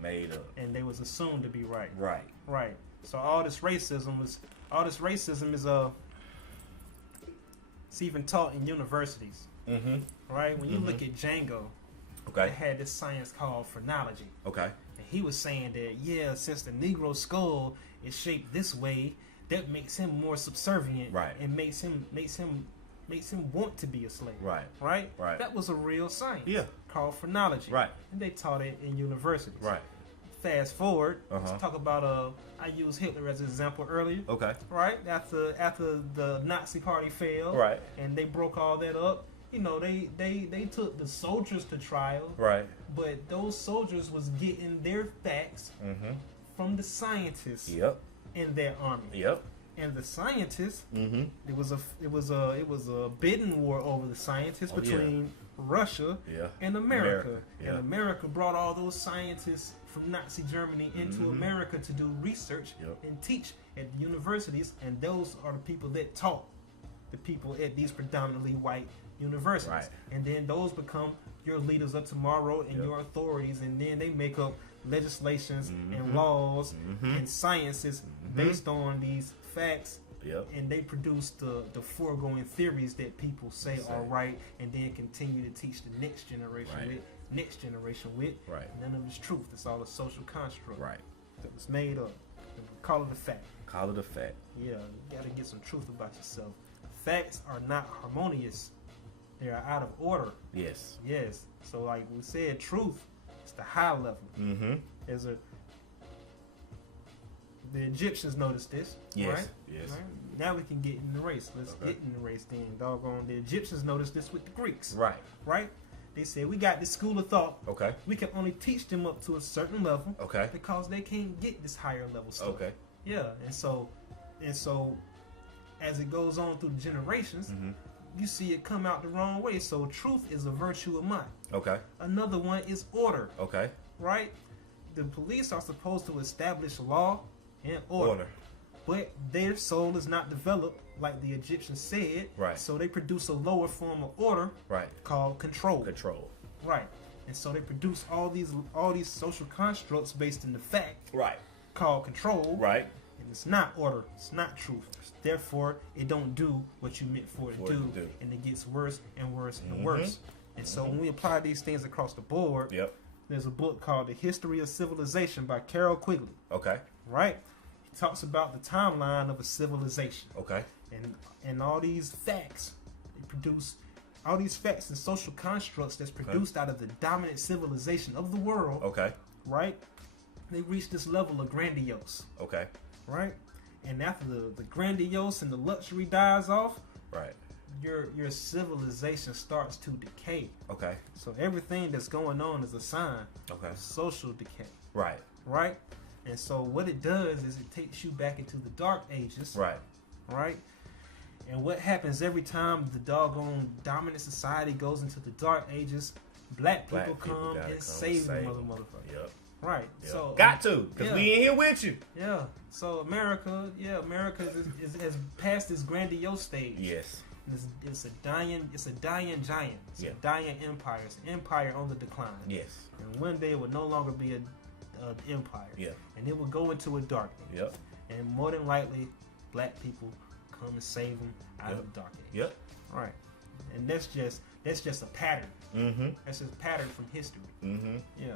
made up. And they was assumed to be right. Right. Right. So all this racism is it's even taught in universities. Right? When you look at Django, it had this science called phrenology. Okay. And he was saying that since the Negro skull is shaped this way, that makes him more subservient. Right. And makes him want to be a slave. Right. Right? Right. That was a real science. Yeah. Called phrenology. Right. And they taught it in universities. Right. fast forward. Uh-huh. Let's talk about I used Hitler as an example earlier. Okay. Right after the Nazi Party failed. Right. And they broke all that up. You know, they took the soldiers to trial. Right. But those soldiers was getting their facts from the scientists. Yep. In their army. Yep. And the scientists, it was a bidding war over the scientists between Russia and America. Yeah. And America brought all those scientists from Nazi Germany into America to do research and teach at the universities, and those are the people that taught the people at these predominantly white universities. Right. And then those become your leaders of tomorrow and your authorities, and then they make up legislations and laws and sciences based on these facts. And they produce the foregoing theories that people say are right, and then continue to teach the next generation with. Right. None of it's truth. It's all a social construct. Right. That was made up. Call it a fact. Call it a fact. Yeah, you gotta get some truth about yourself. Facts are not harmonious. They are out of order. Yes. Yes. So like we said, truth is the high level. The Egyptians noticed this. Yes. Right? Yes. Right? Now we can get in the race. Let's get in the race then. Doggone. The Egyptians noticed this with the Greeks. Right. Right? They said, we got this school of thought. Okay. We can only teach them up to a certain level. Okay. Because they can't get this higher level stuff. Okay. Yeah. And so as it goes on through the generations, you see it come out the wrong way. So truth is a virtue of mine. Okay. Another one is order. Okay. Right? The police are supposed to establish law and order. But their soul is not developed like the Egyptians said. Right. So they produce a lower form of order. Right. Called control. Control. Right. And so they produce all these social constructs based in the fact. Right. Called control. Right. And it's not order. It's not truth. Therefore, it don't do what you meant for it to do. And it gets worse and worse and worse. And so when we apply these things across the board, there's a book called The History of Civilization by Carol Quigley. Okay. Right? He talks about the timeline of a civilization. Okay. And all these facts, they produce all these facts and social constructs that's produced out of the dominant civilization of the world. Okay. Right? They reach this level of grandiose. Okay. Right? And after the grandiose and the luxury dies off, right, your civilization starts to decay. Okay. So everything that's going on is a sign of social decay. Right. Right? And so what it does is it takes you back into the dark ages. Right. Right? And what happens every time the doggone dominant society goes into the dark ages, black people come and save the motherfucker. Yep. Right. Yep. So got to, because we in here with you. Yeah. So America has passed this grandiose stage. Yes. It's a dying giant. It's a dying empire. It's an empire on the decline. Yes. And one day it will no longer be an empire. Yeah. And it will go into a dark age. Yep. And more than likely, black people come and save them out of the dark age. Yep. Right. And that's just a pattern. Mm-hmm. That's just a pattern from history. Mm-hmm. Yeah.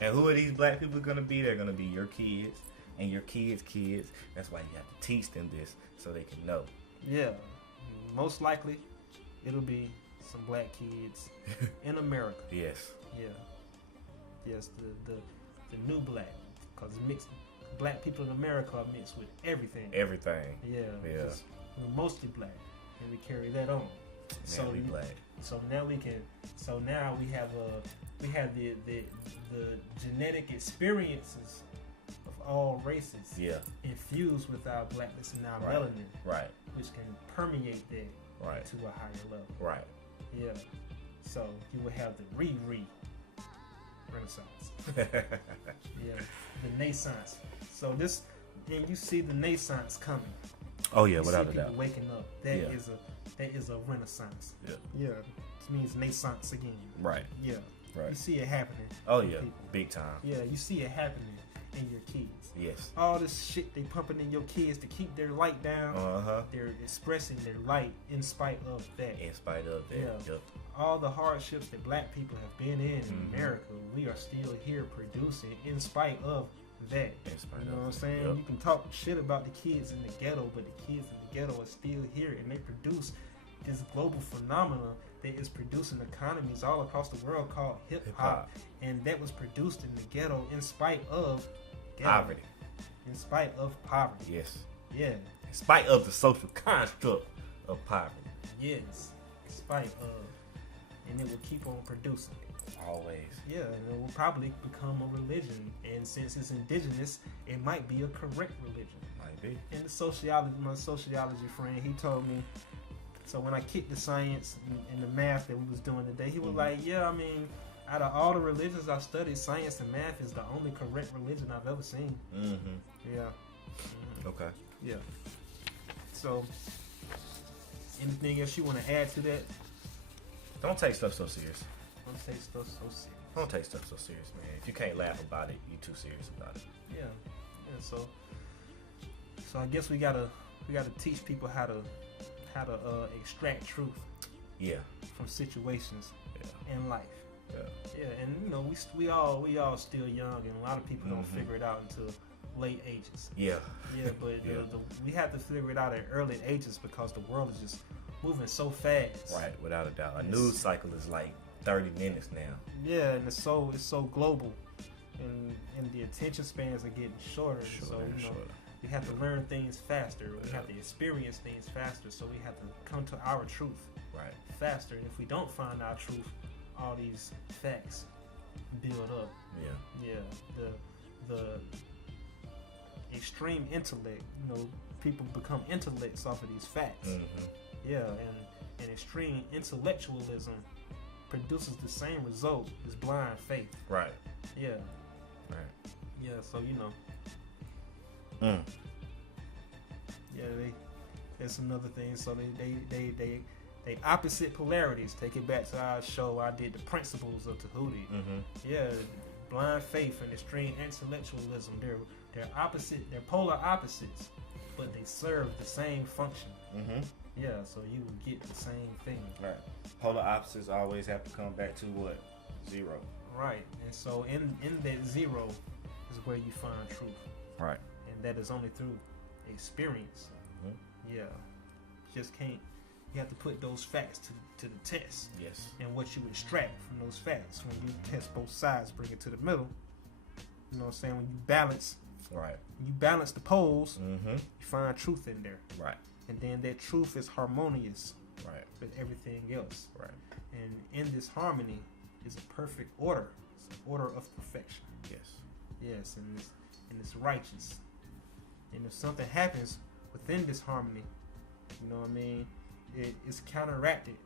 And who are these black people going to be? They're going to be your kids and your kids' kids. That's why you have to teach them this so they can know. Yeah. Most likely, it'll be some black kids in America. Yes. Yeah. Yes, the new black. Because black people in America are mixed with everything. Everything. Yeah. Yeah. We're mostly black. And we carry that on. So we black. So now we have the genetic experiences of all races infused with our blackness and our melanin, right, which can permeate that to a higher level, right. Yeah. So you will have the Renaissance, yeah, the Naissance. So and you see the Naissance coming. Oh yeah, without a doubt. People waking up. That is a Renaissance. Yeah. Yeah. It means Naissance again. Right. Yeah. Right. You see it happening. Oh yeah, big time. Yeah, you see it happening in your kids. Yes. All this shit they pumping in your kids to keep their light down. They're expressing their light in spite of that. In spite of that. Yeah. Yep. All the hardships that black people have been in America, we are still here producing in spite of that. You know what I'm saying? Yep. You can talk shit about the kids in the ghetto, but the kids in the ghetto are still here, and they produce this global phenomenon that is producing economies all across the world called hip hop, Hip-hop. and that was produced in the ghetto in spite of ghetto, Poverty. in spite of poverty. Yes. Yeah, In spite of the social construct of poverty. yes, in spite of, and it will keep on producing. Always. Yeah, and it will probably become a religion, and since it's indigenous, it might be a correct religion. Might be. And my sociology friend, he told me. So when I kicked the science and the math that we was doing today, he was like, "Yeah, I mean, out of all the religions I studied, science and math is the only correct religion I've ever seen." Mm-hmm. Yeah. Mhm. Okay. Yeah. So, anything else you want to add to that? Don't take stuff so serious. Don't take stuff so serious. Don't take stuff so serious, man. If you can't laugh about it, you're too serious about it. Yeah. Yeah. So I guess we gotta teach people how to extract truth Yeah. from situations Yeah. in life. Yeah. Yeah, and you know we all still young, and a lot of people don't figure it out until late ages. Yeah. Yeah, but Yeah. we have to figure it out at early ages because the world is just moving so fast. Right. Without a doubt. A news cycle is like 30 minutes now. Yeah, and it's so global, and the attention spans are getting shorter. So you know we have to learn things faster. We have to experience things faster. So we have to come to our truth Right. faster. And if we don't find our truth, all these facts build up. Yeah. Yeah, the extreme intellect. You know, people become intellects off of these facts. Mm-hmm. Yeah, and extreme intellectualism produces the same result as blind faith. Right. Yeah, Right. yeah. So you know, yeah, that's another thing. So they opposite polarities. Take it back to our show. I did the principles of Tahuti. Mm-hmm. Yeah, blind faith and extreme intellectualism. They're opposite. They're polar opposites, but they serve the same function. Mm-hmm. Yeah, so you will get the same thing. Right. Polar opposites always have to come back to what? Zero. Right, and so in that zero is where you find truth, Right. and that is only through experience. Mm-hmm. Yeah, just can't. You have to put those facts to the test. Yes. And what you extract from those facts when you test both sides, bring it to the middle. You know what I'm saying? When you balance, Right. the poles, Mm-hmm. you find truth in there, Right. and then that truth is harmonious Right. with everything else. Right. And in this harmony is a perfect order. It's an order of perfection. Yes. Yes, and it's righteous. And if something happens within this harmony, you know what I mean, it's counteracted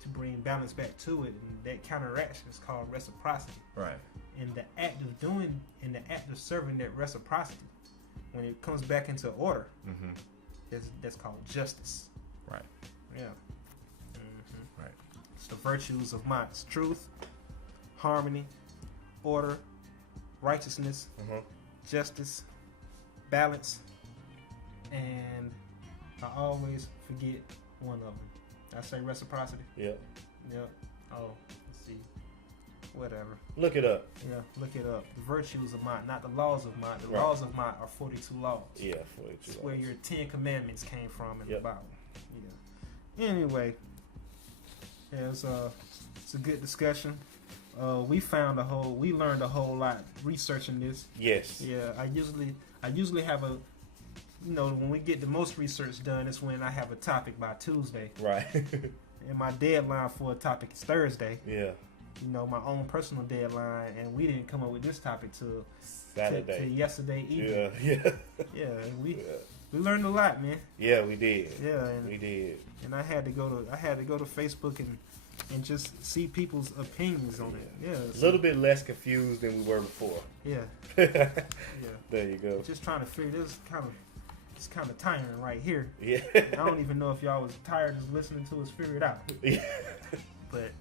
to bring balance back to it, and that counteraction is called reciprocity. Right. And the act of serving that reciprocity, when it comes back into order, Mm-hmm. that's called justice. Right. Yeah. Mm-hmm. Right. It's the virtues of mind. It's truth, harmony, order, righteousness, Mm-hmm. justice, balance, and I always forget one of them. I say reciprocity. Yep. Yep. Oh, let's see. Whatever. Look it up. Yeah, look it up. The virtues of mind, not the laws of mind. The Right. laws of mind are 42 laws. Yeah. It's where your 10 commandments came from in the Yep. Bible. Yeah. Anyway, yeah, it's a good discussion. We learned a whole lot researching this. Yes. Yeah, I usually have when we get the most research done, it's when I have a topic by Tuesday. Right. And my deadline for a topic is Thursday. Yeah. You know, my own personal deadline, and we didn't come up with this topic till Saturday. till yesterday evening. Yeah. Yeah, and we learned a lot, man. Yeah, we did. Yeah, and We did. and I had to go to Facebook and just see people's opinions on it. Yeah, A little bit less confused than we were before. Yeah, There yeah. you go. Just trying to figure this it's kind of tiring right here. Yeah. And I don't even know if y'all was tired just listening to us figure it out. Yeah. But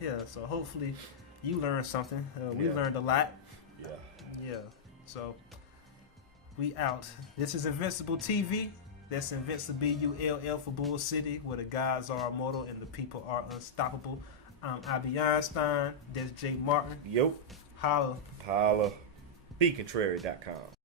yeah, so hopefully you learned something. We Yeah. learned a lot. Yeah. Yeah. So we out. This is InvinciBullTV. That's InvinciBull for Bull City, where the gods are immortal and the people are unstoppable. I'm Abby Einstein. That's Jay Martin. Yo. Holla. Holla. BeContrary.com.